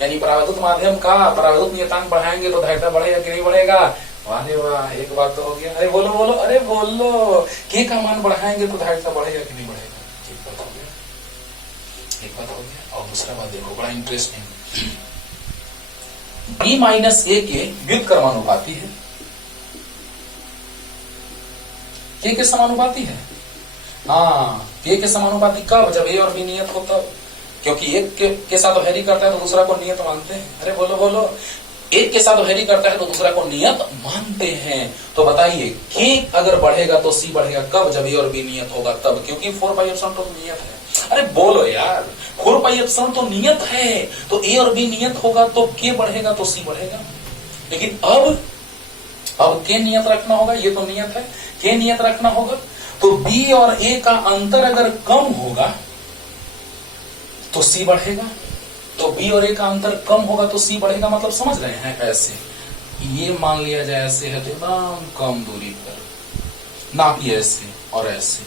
यानी परावैद्युत माध्यम का परावैद्युत नियतांक बढ़ाएंगे तो धारिता बढ़ेगा कि नहीं बढ़ेगा? वाह, एक बात तो हो गया। अरे बोलो, अरे बोलो, K का मान बढ़ाएंगे तो धारिता बढ़ेगा कि नहीं बढ़ेगा? एक बात हो गया। और दूसरा बात देखो, बड़ा इंटरेस्टिंग, B माइनस A के व्युत्क्रमानुपाती है, K के समानुपाती है। हाँ, K के समानुपाती कब? जब A और B नियत हो तब, क्योंकि एक के साथ वैरी करता है तो दूसरा को नियत मानते हैं। अरे बोलो, एक के साथ वैरी करता है तो दूसरा को नियत मानते हैं। तो बताइए, K अगर बढ़ेगा तो C बढ़ेगा कब? जब A और B नियत होगा तब, क्योंकि 4 पाई एप्सिलॉन तो नियत है। अरे बोलो यार, 4 पाई एप्सिलॉन तो नियत है, तो A और B नियत होगा तो K बढ़ेगा तो C बढ़ेगा। लेकिन अब K नियत रखना होगा, ये तो नियत है, K नियत रखना होगा, तो B और A का अंतर अगर कम होगा तो C बढ़ेगा, तो B और A का अंतर कम होगा तो C बढ़ेगा। मतलब समझ रहे हैं? ऐसे ये मान लिया जाए, ऐसे है तो एकदम कम दूरी पर, ना कि ऐसे और ऐसे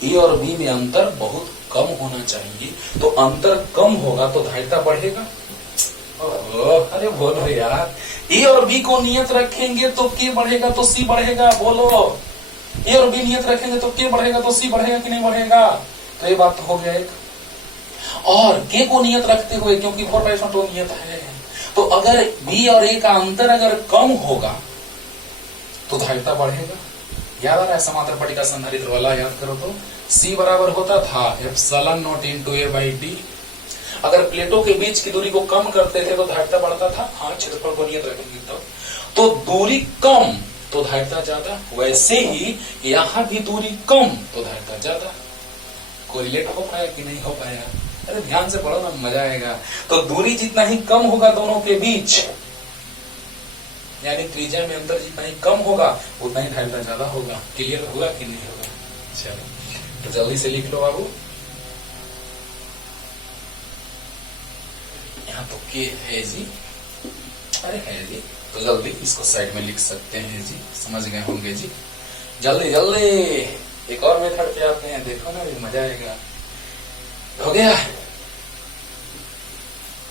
नहीं। A और B में अंतर बहुत कम होना चाहिए, तो अंतर कम होगा तो धारिता बढ़ेगा। अरे बोलो यार, A और B को नियत रखेंगे तो K बढ़ेगा तो C बढ़ेगा। बोलो, A और B नियत रखेंगे तो K बढ़ेगा तो C बढ़ेगा कि नहीं बढ़ेगा? तो ये बात तो हो गया एक। और K को नियत रखते हुए, क्योंकि 4 पाई एप्सिलॉन तो नियत है, तो अगर B और A का अंतर अगर कम होगा तो धारिता बढ़ेगा। याद आ रहा है समांतर पट्टिका संधारित्र वाला? याद करो तो C बराबर होता था epsilon not into A by D, अगर प्लेटों के बीच की दूरी को कम करते थे तो धारिता बढ़ता था, हाँ क्षेत्रफल को नियत रखेंगे तो दूरी कम तो धारिता ज्यादा, वैसे ही यहाँ भी दूरी कम तो धारिता ज्यादा। कोरिलेट हो पाया कि नहीं हो पाया? अरे ध्यान से पढ़ो ना, मजा आएगा। तो दूरी जितना ही कम होगा दोनों के बीच, यानी त्रिज्या में अंतर जितना ही कम होगा उतना ही धारिता ज्यादा होगा। क्लियर होगा कि नहीं होगा? चलो तो जल्दी से लिख लो बाबू। यहाँ तो के है जी, अरे है जी, तो जल्दी इसको साइड में लिख सकते हैं जी, समझ गए होंगे जी। जल्दी जल्दी एक और मेथड पे आते हैं, देखो ना मजा आएगा। हो गया।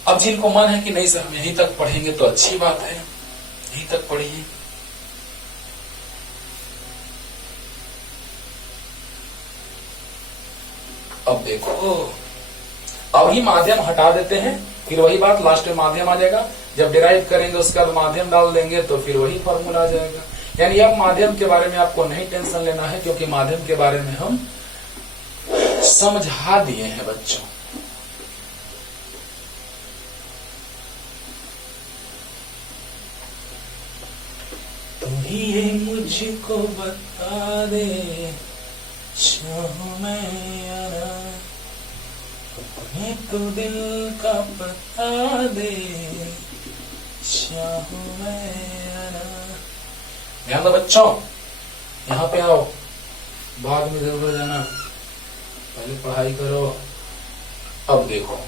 अब जिनको मन है कि नहीं सर हम यहीं तक पढ़ेंगे तो अच्छी बात है, यहीं तक पढ़िए। अब देखो, अभी माध्यम हटा देते हैं, फिर वही बात लास्ट में माध्यम आ जाएगा। जब डिराइव करेंगे उसके बाद माध्यम डाल देंगे तो फिर वही फॉर्मूला आ जाएगा। यानी अब माध्यम के बारे में आपको नहीं टेंशन लेना है, क्योंकि माध्यम के बारे में हम समझा दिए हैं बच्चों। तू ही ये मुझको बता दे, चाहूं मैं यारा, अपने तो दिल का बता दे, चाहूं मैं यारा। ध्यान दो बच्चों, यहाँ पे आओ, बाद में जरूर जाना, पहले पढ़ाई करो। अब देखो,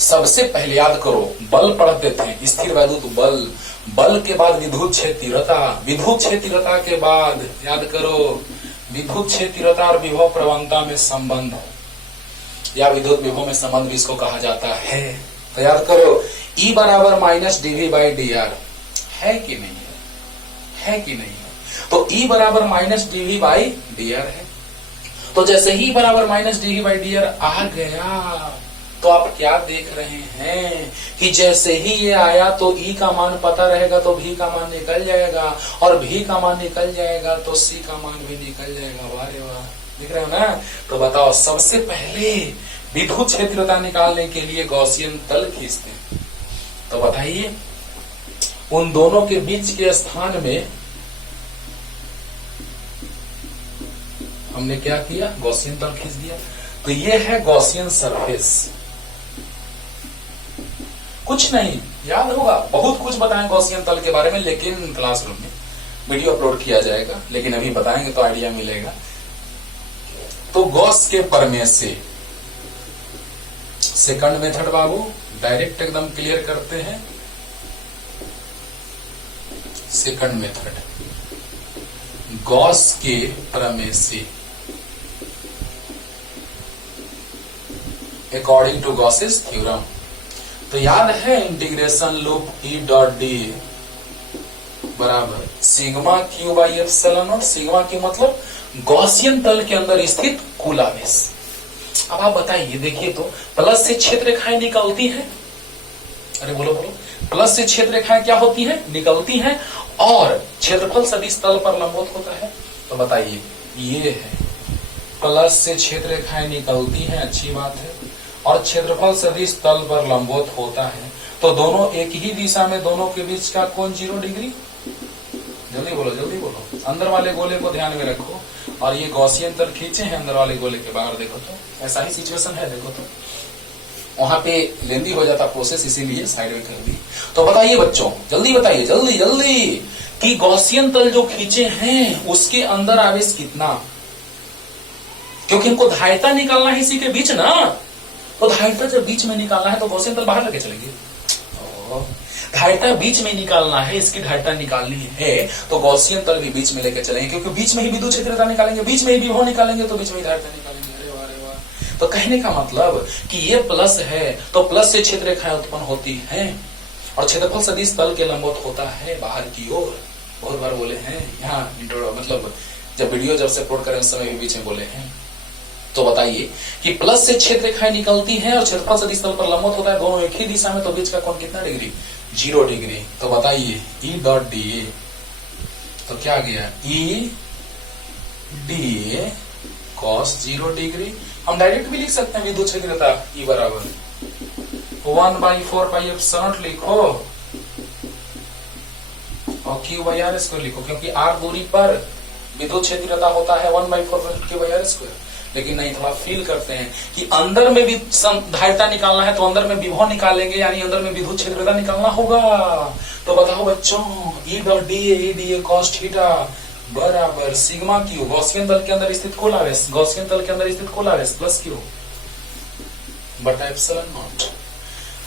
सबसे पहले याद करो, बल पढ़ते थे, स्थिर वैद्युत बल, बल के बाद विद्युत क्षेत्रता, विद्युत क्षेत्रता के बाद याद करो विद्युत क्षेत्रता और विभव प्रवणता में संबंध, या विद्युत विभव में संबंध भी इसको कहा जाता है। तो याद करो E बराबर माइनस dV बाई dr है कि नहीं है? है कि नहीं है? तो E बराबर माइनस dV बाई dr है। तो जैसे ही बराबर माइनस dV बाई dr आ गया तो आप क्या देख रहे हैं कि जैसे ही ये आया तो E का मान पता रहेगा तो V का मान निकल जाएगा, और V का मान निकल जाएगा तो C का मान भी निकल जाएगा। वाह रे वाह, दिख रहे हो ना? तो बताओ, सबसे पहले विद्युत क्षेत्रता निकालने के लिए गॉसियन तल खींचते हैं। तो बताइए, उन दोनों के बीच के स्थान में हमने क्या किया? गॉसियन तल खींच दिया। तो ये है गॉसियन सरफेस। कुछ नहीं, याद होगा, बहुत कुछ बताएं गॉसियन तल के बारे में, लेकिन क्लासरूम में वीडियो अपलोड किया जाएगा, लेकिन अभी बताएंगे तो आइडिया मिलेगा। तो गॉस के प्रमेय से सेकंड मेथड बाबू, डायरेक्ट एकदम क्लियर करते हैं। सेकंड मेथड, गॉस के प्रमेय से, अकॉर्डिंग टू गॉसेस थ्योरम। तो याद है integration loop E dot D बराबर sigma Q by epsilon not. Sigma Q मतलब गॉसियन तल के अंदर स्थित कुल आवेश। अब आप बताइए, देखिए तो प्लस से क्षेत्र रेखाएं निकलती हैं, अरे बोलो बोलो, प्लस से क्षेत्र रेखाएं क्या होती हैं? निकलती हैं, और क्षेत्रफल सदिश तल पर लंबवत होता है। तो बताइए, ये है प्लस से क्षेत्र रेखाएं निकलती हैं, अच्छी बात है, और क्षेत्रफल सदिश तल पर लंबवत होता है। तो दोनों एक ही दिशा में, दोनों के बीच का कोण 0 डिग्री। जल्दी बोलो जल्दी बोलो, अंदर वाले गोले को ध्यान में रखो, और ये गॉसियन तल खींचे हैं अंदर वाले गोले के बाहर, देखो तो ऐसा ही सिचुएशन है। देखो तो वहां पे लेंदी हो जाता प्रोसेस, इसीलिए साइड में कर दी। तो बताइए बच्चों, जल्दी बताइए, जल्दी जल्दी, कि गॉसियन तल जो खींचे हैं उसके अंदर आवेश कितना? क्योंकि हमको धारिता निकालना है इसी के बीच ना, तो धारिता जब बीच में निकालना है तो गॉसियन तल बाहर लेके चलेंगे। धारिता बीच में निकालना है, इसकी धारिता निकालनी है तो गॉसियन तल भी बीच में लेके चलेंगे, क्योंकि बीच में ही विद्युत क्षेत्रता निकालेंगे, बीच में ही विभव निकालेंगे, तो बीच में ही धारिता निकालेंगे। अरे वाह रे वाह। तो कहने का मतलब कि ये प्लस है तो प्लस से क्षेत्र रेखाएं उत्पन्न होती हैं, और क्षेत्रफल सदिश तल के लंबवत होता है बाहर की ओर। बहुत बार बोले हैं यहाँ, मतलब जब वीडियो जब से अपलोड करें उस समय भी बीच में बोले हैं। तो बताइए कि प्लस से क्षेत्र रेखाएं निकलती हैं और क्षेत्रफल सदिश तल पर लंबवत होता है, दोनों एक ही दिशा में, तो बीच का कोण कितना डिग्री? 0 डिग्री। तो बताइए E डॉट डी ए, तो क्या गया? E D A cos 0 degree. हम डायरेक्ट भी लिख सकते हैं विद्युत क्षेत्रता E बराबर 1/4πε लिखो और Q/r² लिखो, क्योंकि r दूरी पर विद्युत क्षेत्रता होता है 1/4πr²। लेकिन नहीं, थोड़ा फील करते हैं कि अंदर में भी धारिता निकालना है तो अंदर में विभव निकालेंगे, यानी अंदर में विद्युत क्षेत्रता निकालना होगा। तो बताओ बच्चों, E.dA cos थीटा बराबर सिग्मा क्यू, गॉसियन तल के अंदर स्थित कुल आवेश, गॉसियन तल के अंदर स्थित कुल आवेश प्लस क्यू बटा एप्सिलॉन नॉट।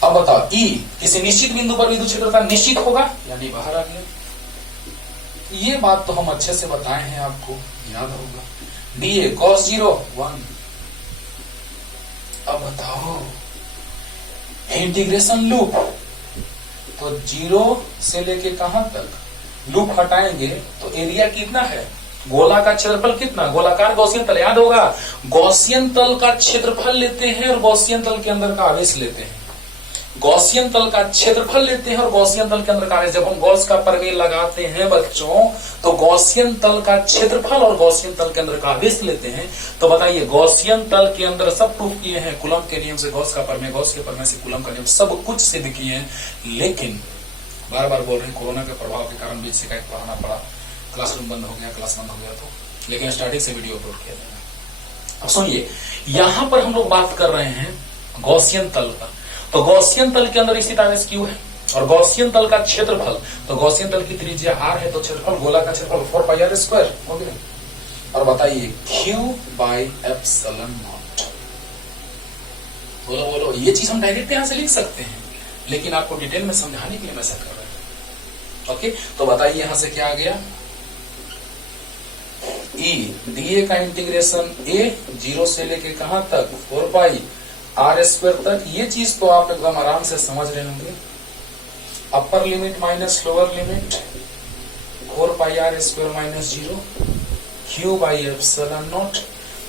अब बताओ, E किसी निश्चित बिंदु पर विद्युत क्षेत्रता निश्चित होगा, यानी बाहर आ गया। ये बात तो हम अच्छे से बताए हैं, आपको याद होगा। dA cos 0 1। अब बताओ इंटीग्रेशन लूप, तो 0 से लेके कहां तक लूप हटाएंगे तो एरिया कितना है, गोला का क्षेत्रफल कितना, गोलाकार गॉसियन तल, याद होगा गॉसियन तल का क्षेत्रफल लेते हैं और गॉसियन तल के अंदर का आवेश लेते हैं। गॉसियन तल का क्षेत्रफल लेते हैं और गॉसियन तल के अंदर का आवेश। जब हम गॉस का प्रमेय लगाते हैं बच्चों, तो गॉसियन तल का क्षेत्रफल और गॉसियन तल के अंदर का आवेश लेते हैं। तो बताइए, गॉसियन तल के अंदर सब प्रूफ किए हैं कूलम के नियम से, गॉस का प्रमेय, गॉस के प्रमेय से कूलम का नियम, सब कुछ सिद्ध किए हैं। लेकिन बार बार बोल रहे हैं, कोरोना के प्रभाव के कारण बीच से पढ़ाना पड़ा, क्लासरूम बंद हो गया, क्लास बंद हो गया, तो लेकिन स्टार्टिंग से वीडियो अपलोड किया जाएगा। अब सुनिए, यहां पर हम लोग बात कर रहे हैं गॉसियन तल का। तो गॉसियन तल के अंदर स्थित आवेश क्यू है और गॉसियन तल का क्षेत्रफल, तो गॉसियन तल की त्रिज्या r है, तो क्षेत्रफल, गोला का क्षेत्रफल 4πr² हो गया। और बताइए Q/ε0। बोलो बोलो, ये चीज हम डायरेक्ट यहां से लिख सकते हैं, लेकिन आपको डिटेल में समझाने के लिए मैं ऐसा कर रहा हूं। ओके, तो बताइए यहां से क्या आ गया, dA का इंटीग्रेशन a 0 से लेके कहां तक 4πr² तक। ये चीज तो आप एकदम आराम से समझ रहे होंगे। Upper limit minus lower limit 4πr² - 0 Q/ε0।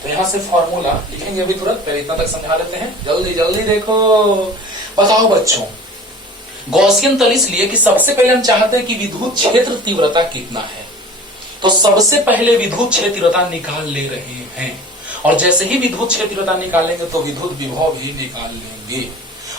तो यहां से फॉर्मूला लिखेंगे अभी तुरंत, पहले इतना तक समझा लेते हैं, जल्दी जल्दी देखो। बताओ बच्चों, गॉसियन तल इसलिए कि सबसे पहले हम चाहते हैं कि विद्युत क्षेत्र तीव्रता कितना है, तो सबसे पहले विद्युत क्षेत्र तीव्रता निकाल ले रहे हैं। और जैसे ही विद्युत क्षेत्र तीव्रता निकालेंगे तो विद्युत विभव भी निकाल लेंगे,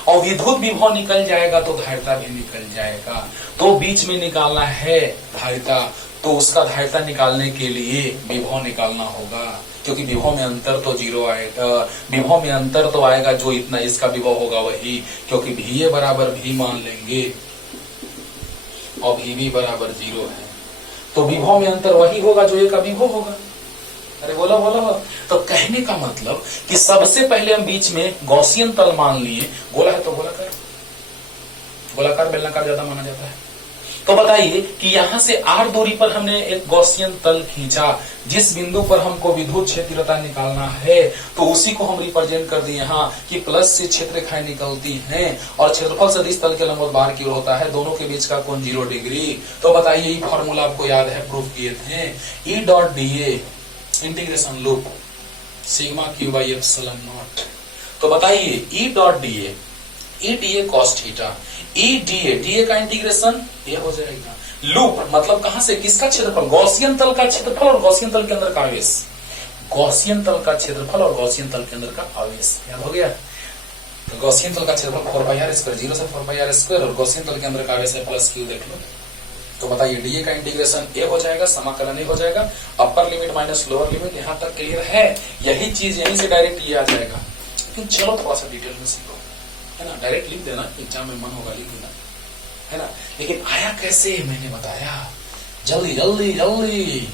और विद्युत विभव निकल जाएगा तो धारिता भी निकल जाएगा। तो बीच में निकालना है धारिता, तो उसका धारिता निकालने के लिए विभव निकालना होगा, क्योंकि विभव में अंतर तो 0 आएगा, विभव में अंतर तो आएगा जो इतना इसका विभव होगा वही, क्योंकि VA बराबर V मान लेंगे और VB बराबर 0 है, तो विभव में अंतर वही होगा जो एक का विभव होगा। अरे बोलो बोलो। तो कहने का मतलब कि सबसे पहले हम बीच में गॉसियन तल मान लिए, गोला है तो गोलाकार, गोलाकार बेलनाकार ज्यादा माना जाता है। तो बताइए कि यहां से r दूरी पर हमने एक गॉसियन तल खींचा, जिस बिंदु पर हमको विद्युत क्षेत्र तीव्रता निकालना है, तो उसी को हम रिप्रेजेंट कर दिए यहाँ कि प्लस से क्षेत्र रेखाएं निकलती हैं और क्षेत्रफल सदिश तल के लंबवत बाहर की ओर होता है, दोनों के बीच का कोण 0 डिग्री। तो बताइए, ये फॉर्मूला आपको याद है, प्रूफ किए थे। E.dA integration loop sigma Q/ε0। तो बताइए E.dA, E.dA cos theta, E.dA का इंटीग्रेशन ये हो जाएगा। लूप मतलब कहां से, किसका क्षेत्रफल, गॉसियन तल का क्षेत्रफल और गॉसियन तल के अंदर का आवेश, गॉसियन तल का क्षेत्रफल और गॉसियन तल के अंदर का आवेश, याद हो गया। तो गॉसियन तल का क्षेत्रफल 4πr², 0 से 4πr² और गॉसियन तल के अंदर का आवेश है प्लस Q, देख लो। तो बताइए, डीए का इंटीग्रेशन ए हो जाएगा, समाकलन ए हो जाएगा, upper limit minus lower limit, यहां तक क्लियर है। यही चीज यहीं से डायरेक्ट ये आ जाएगा, लेकिन चलो थोड़ा सा डिटेल में सीखो, है ना। डायरेक्ट लिख देना, एग्जाम में मन होगा लिख देना, है ना। लेकिन आया कैसे मैंने बताया, जल्दी जल्दी जल्दी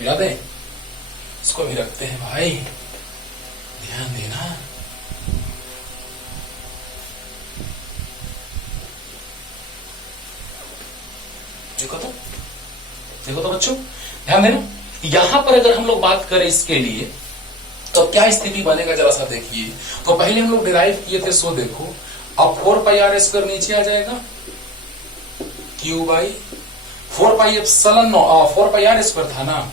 मिला दे, इसको भी रखते हैं भाई, ध्यान देना। देखो तो बच्चों, ध्यान देना। यहां पर अगर हम लोग बात करें इसके लिए, तो क्या स्थिति बनेगा जरा सा देखिए। तो पहले हम लोग डिराइव किए थे, सो देखो, अब 4πr² नीचे आ जाएगा, Q/4πε0, 4πr² था ना,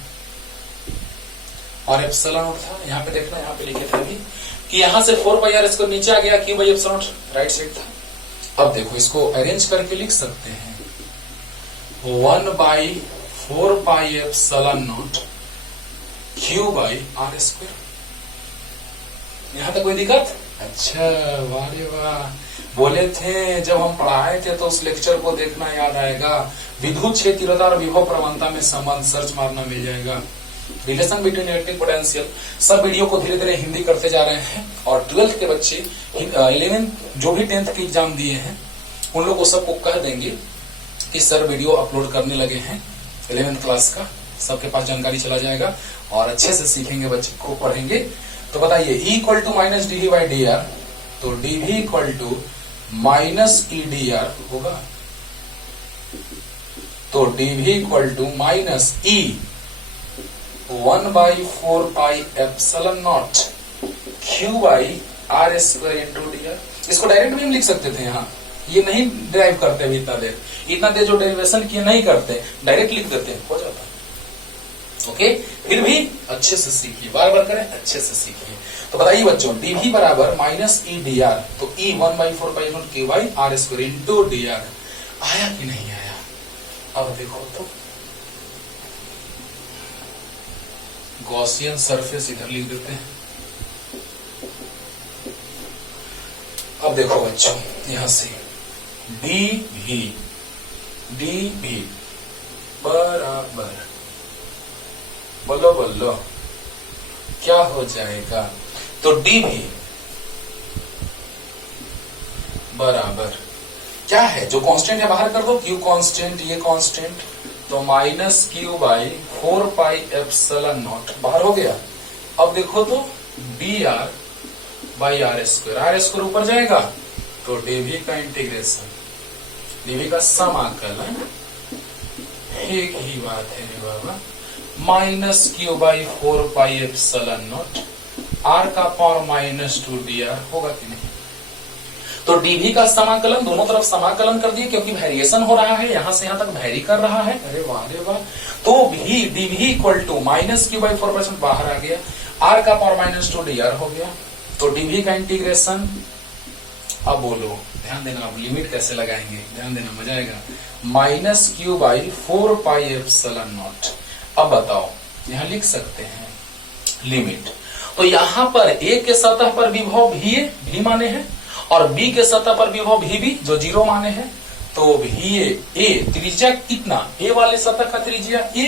और एप्सिलॉन था, यहाँ पे देखना, यहाँ पे लिखे थे अभी कि यहां से 4πr² नीचे आ गया, Q/ε0 राइट साइड था। अब देखो, इसको अरेंज करके लिख सकते हैं, 1/4πε0 Q/r²। यहाँ तक कोई दिक्कत? अच्छा, वाह रे वाह। बोले थे जब हम पढ़ाए थे तो उस लेक्चर को देखना याद आएगा। विद्युत क्षेत्रता और विभव प्रवणता में संबंध सर्च मारना मिल जाएगा। Relation between electric potential. सब वीडियो को धीरे धीरे हिंदी करते जा रहे हैं और 12th के बच्चे 11th जो भी 10th के एग्जाम दिए हैं उन लोग को सबको कह देंगे कि सर वीडियो अपलोड करने लगे हैं 11th क्लास का, सबके पास जानकारी चला जाएगा और अच्छे से सीखेंगे, बच्चे को पढ़ेंगे। तो बताइए E equal to minus D by D R, तो dv equal to minus E D R होगा, तो dv equal to minus E 1/4 pi epsilon naught Q by R square into D R. इसको डायरेक्ट भी हम लिख सकते थे, यहाँ ये नहीं ड्राइव करते अभी इतना देर जो डेरिवेशन किए नहीं करते, डायरेक्ट लिख देते हैं, हो जाता है। ओके, फिर भी अच्छे से सीखिए, बार बार करें, अच्छे से सीखिए। तो बताइए बच्चों, dv बराबर माइनस ई डी आर, तो e 1/4 pi naught Q by R square into D R आया कि नहीं आया? अब देखो तो गॉसियन सरफेस इधर लिख देते हैं। अब देखो बच्चों, यहां से dv बराबर, बोलो बोलो क्या हो जाएगा? तो dv बराबर क्या है, जो कांस्टेंट है बाहर कर दो, q कांस्टेंट, ये कांस्टेंट, तो minus Q by 4 pi epsilon naught बाहर हो गया। अब देखो तो D R by R square ऊपर जाएगा, तो dv का इंटीग्रेशन, dv का समाकलन, एक ही बात है रे बाबा, minus Q by 4 pi epsilon not R का पावर माइनस 2 डी आर होगा कि नहीं? तो dv का समाकलन दोनों तरफ समाकलन कर दिए, क्योंकि वेरिएशन हो रहा है, यहां से यहां तक वेरी कर रहा है। अरे वाह रे वाह। तो भी dv equal to minus Q by 4% बाहर आ गया, r का पावर माइनस 2 डी आर हो गया, तो dv का इंटीग्रेशन। अब बोलो, ध्यान देना, अब लिमिट कैसे लगाएंगे, ध्यान देना, मजा आएगा। Minus Q by 4 pi epsilon not. अब बताओ, यहां लिख सकते हैं लिमिट, तो यहां पर a के सतह पर विभव भी माने हैं और b के सतह पर विभव भी जो 0 माने हैं, तो a त्रिज्या कितना, a वाले सतह का त्रिज्या a,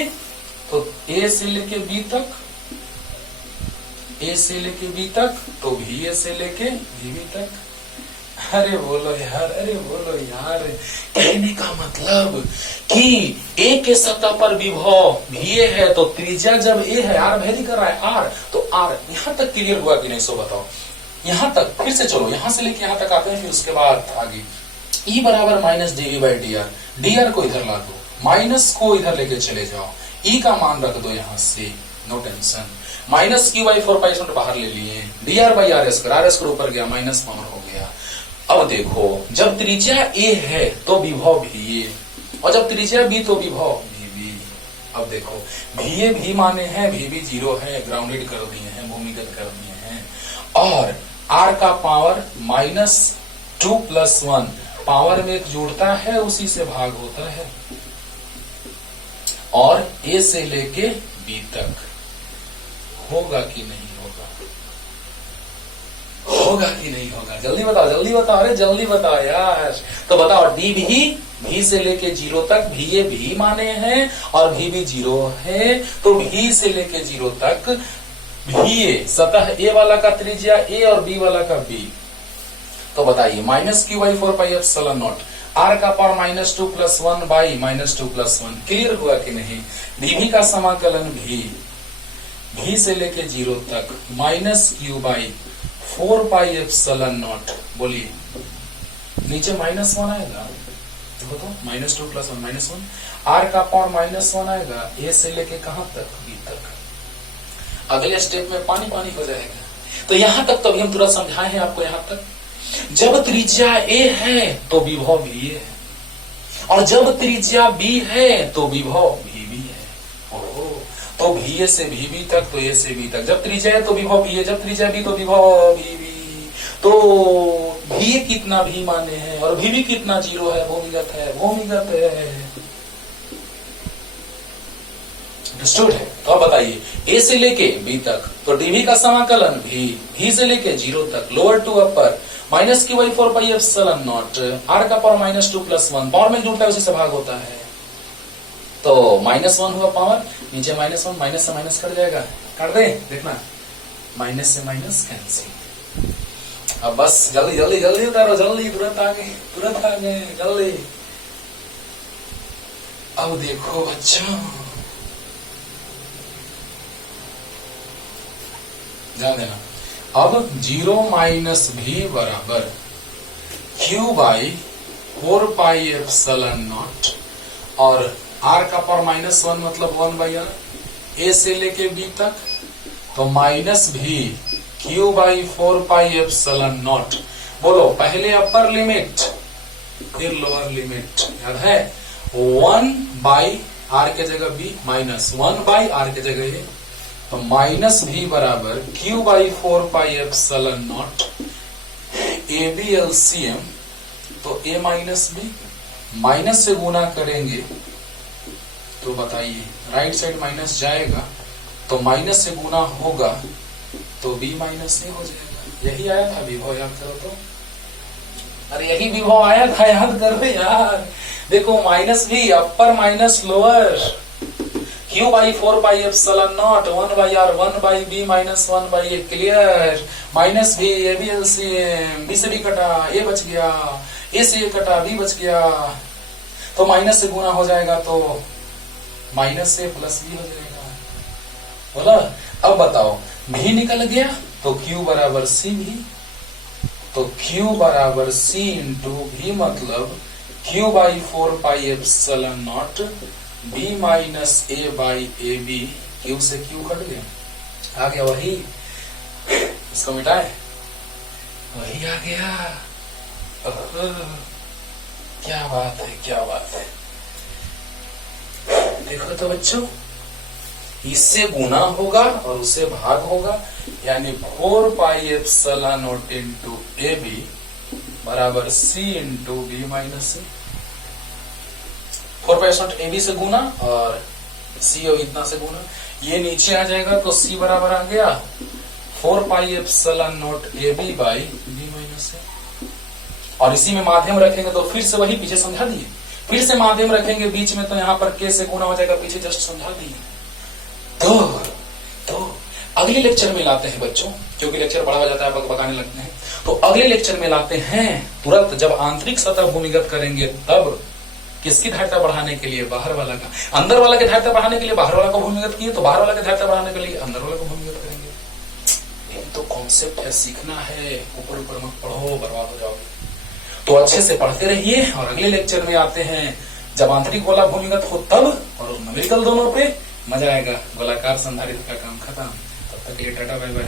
तो a से लेके b तक, a से लेके b तक, तो va से लेके vb तक। अरे बोलो यार, अरे बोलो यार, कहने का मतलब कि a के सतह पर विभव va है, तो त्रिज्या जब a है, r वेरी कर रहा है r, तो r यहां तक क्लियर हुआ कि नहीं, सो बताओ। यहां तक फिर से चलो, यहां से लेके यहां तक आते हैं, फिर उसके बाद आगे E बराबर minus dv by D are, D R को इधर ला दो, माइनस को इधर लेके चले जाओ, E का मान रख दो यहां से, no tension. Minus Q by 4 pi बाहर ले लिए, D R by R square ऊपर गया, माइनस पावर हो गया। अब देखो, जब त्रिज्या a है तो विभव va, और जब त्रिज्या b तो विभव vb। अब देखो, va भी माने हैं, vb 0 है, ग्राउंडेड कर दिए हैं, भूमिगत कर दिए हैं, और r का पावर माइनस 2 प्लस 1 पावर में एक जुड़ता है, उसी से भाग होता है, और a से लेके b तक होगा कि नहीं होगा, होगा कि नहीं होगा? जल्दी बताओ, जल्दी बताओ, अरे जल्दी बताओ यार। तो बताओ, dv v से लेके 0 तक, va भी माने हैं और vb 0 है, तो v से लेके 0 तक va सतह a वाला का त्रिज्या a और b वाला का b। तो बताइए, minus Q by 4 pi epsilon not, r का power minus 2 plus 1 by minus 2 plus 1, clear हुआ कि नहीं? dv का समाकलन v से लेके 0 तक minus Q by 4 pi epsilon not, बोलिए, नीचे माइनस 1 आएगा, देखो तो माइनस 2 प्लस 1 माइनस 1, r का पावर माइनस 1 आएगा, a से लेके कहां तक, b तक। अगले स्टेप में पानी पानी हो जाएगा। तो यहां तक तो अभी हम तुरंत समझाए हैं आपको, यहां तक जब त्रिज्या a है तो विभव va है, और जब त्रिज्या b है तो विभव vb है। ओहो, तो va से vb तक, तो a से b तक, जब त्रिज्या है तो विभव va, जब त्रिज्या b तो विभव vb। तो va कितना भी माने हैं और vb कितना 0 है, भूमिगत है, भूमिगत है। अंडरस्टूड है। तो अब बताइए ए से लेके बी तक, तो डीवी का समाकलन भी से लेके 0 तक, lower to upper, minus Q by 4 pi epsilon not, R का पावर -2 + 1, पावर में जुड़ता है उसी से भाग होता है, तो -1 हुआ पावर, नीचे -1, माइनस से माइनस कट जाएगा, काट दे, देखना माइनस से माइनस कैंसिल। अब बस जल्दी जल्दी जल्दी उतारो, जल्दी, तुरंत आ गए जल्दी। अब देखो बच्चों, ध्यान देना, अब 0 माइनस भी बराबर Q by 4 pi epsilon not, और R का पावर -1 मतलब 1/r, A से लेके B तक, तो माइनस भी Q by 4 pi epsilon not. बोलो पहले अपर लिमिट फिर लोअर लिमिट, याद है, 1/r के जगह B, -1/r के जगह A, तो माइनस भी बराबर Q by 4 pi epsilon naught, A B LCM, तो A माइनस B, माइनस से गुना करेंगे तो बताइए राइट साइड माइनस जाएगा, तो माइनस से गुना होगा तो B माइनस A हो जाएगा। यही आया था विभव, याद करो तो, अरे यही विभव आया था, याद कर रहे यार। देखो माइनस भी अपर minus lower, Q by 4 pi epsilon not, 1/r, 1/b minus 1/a, clear, minus भी, ए बी एलसीएम, बी से भी कटा, ए बच गया, ए से ए कटा, बी बच गया, तो माइनस से गुना हो जाएगा तो माइनस से प्लस बी हो जाएगा, बोला। अब बताओ भी निकल गया तो Q बराबर C भी, तो Q बराबर C इंटू भी, मतलब Q by 4 pi epsilon naught B minus A by A B, Q से Q कट गया, आ गया वही, इसको मिटाए, वही आ गया। क्या बात है, क्या बात है। देखो तो बच्चों, इससे गुना होगा और उससे भाग होगा, यानी 4 pi epsilon naught into A B बराबर C into B minus C। 4 pi epsilon A B से गुना और C और इतना से गुना, ये नीचे आ जाएगा तो C बराबर आ गया 4 pi epsilon naught A B by B minus C। और इसी में माध्यम रखेंगे तो फिर से वही पीछे समझा दिए, फिर से माध्यम रखेंगे बीच में तो यहाँ पर K से गुना हो जाएगा, पीछे जस्ट समझा दिए। तो अगले लेक्चर में लाते हैं बच्चों, क्योंकि लेक्चर बड़ा हो जाता है, बकाने लगते हैं, तो अगले लेक्चर में लाते हैं तुरंत जब आंतरिक सतह भूमिगत करेंगे, तब किसकी धारिता बढ़ाने के लिए, बाहर वाला का, अंदर वाला की धारिता बढ़ाने के लिए बाहर वाला को भूमिगत किए, तो बाहर वाला की धारिता बढ़ाने के लिए अंदर वाला को भूमिगत करेंगे। ये तो कॉन्सेप्ट है, सीखना है, ऊपर ऊपर मत पढ़ो, बर्बाद हो जाओगे। तो अच्छे से पढ़ते रहिए, और अगले लेक्चर में आते हैं जब आंतरिक गोला भूमिगत हो तब, और न्यूमेरिकल दोनों पे मजा आएगा। गोलाकार संधारित्र का काम खत्म। तब तक के लिए टाटा बाय बाय।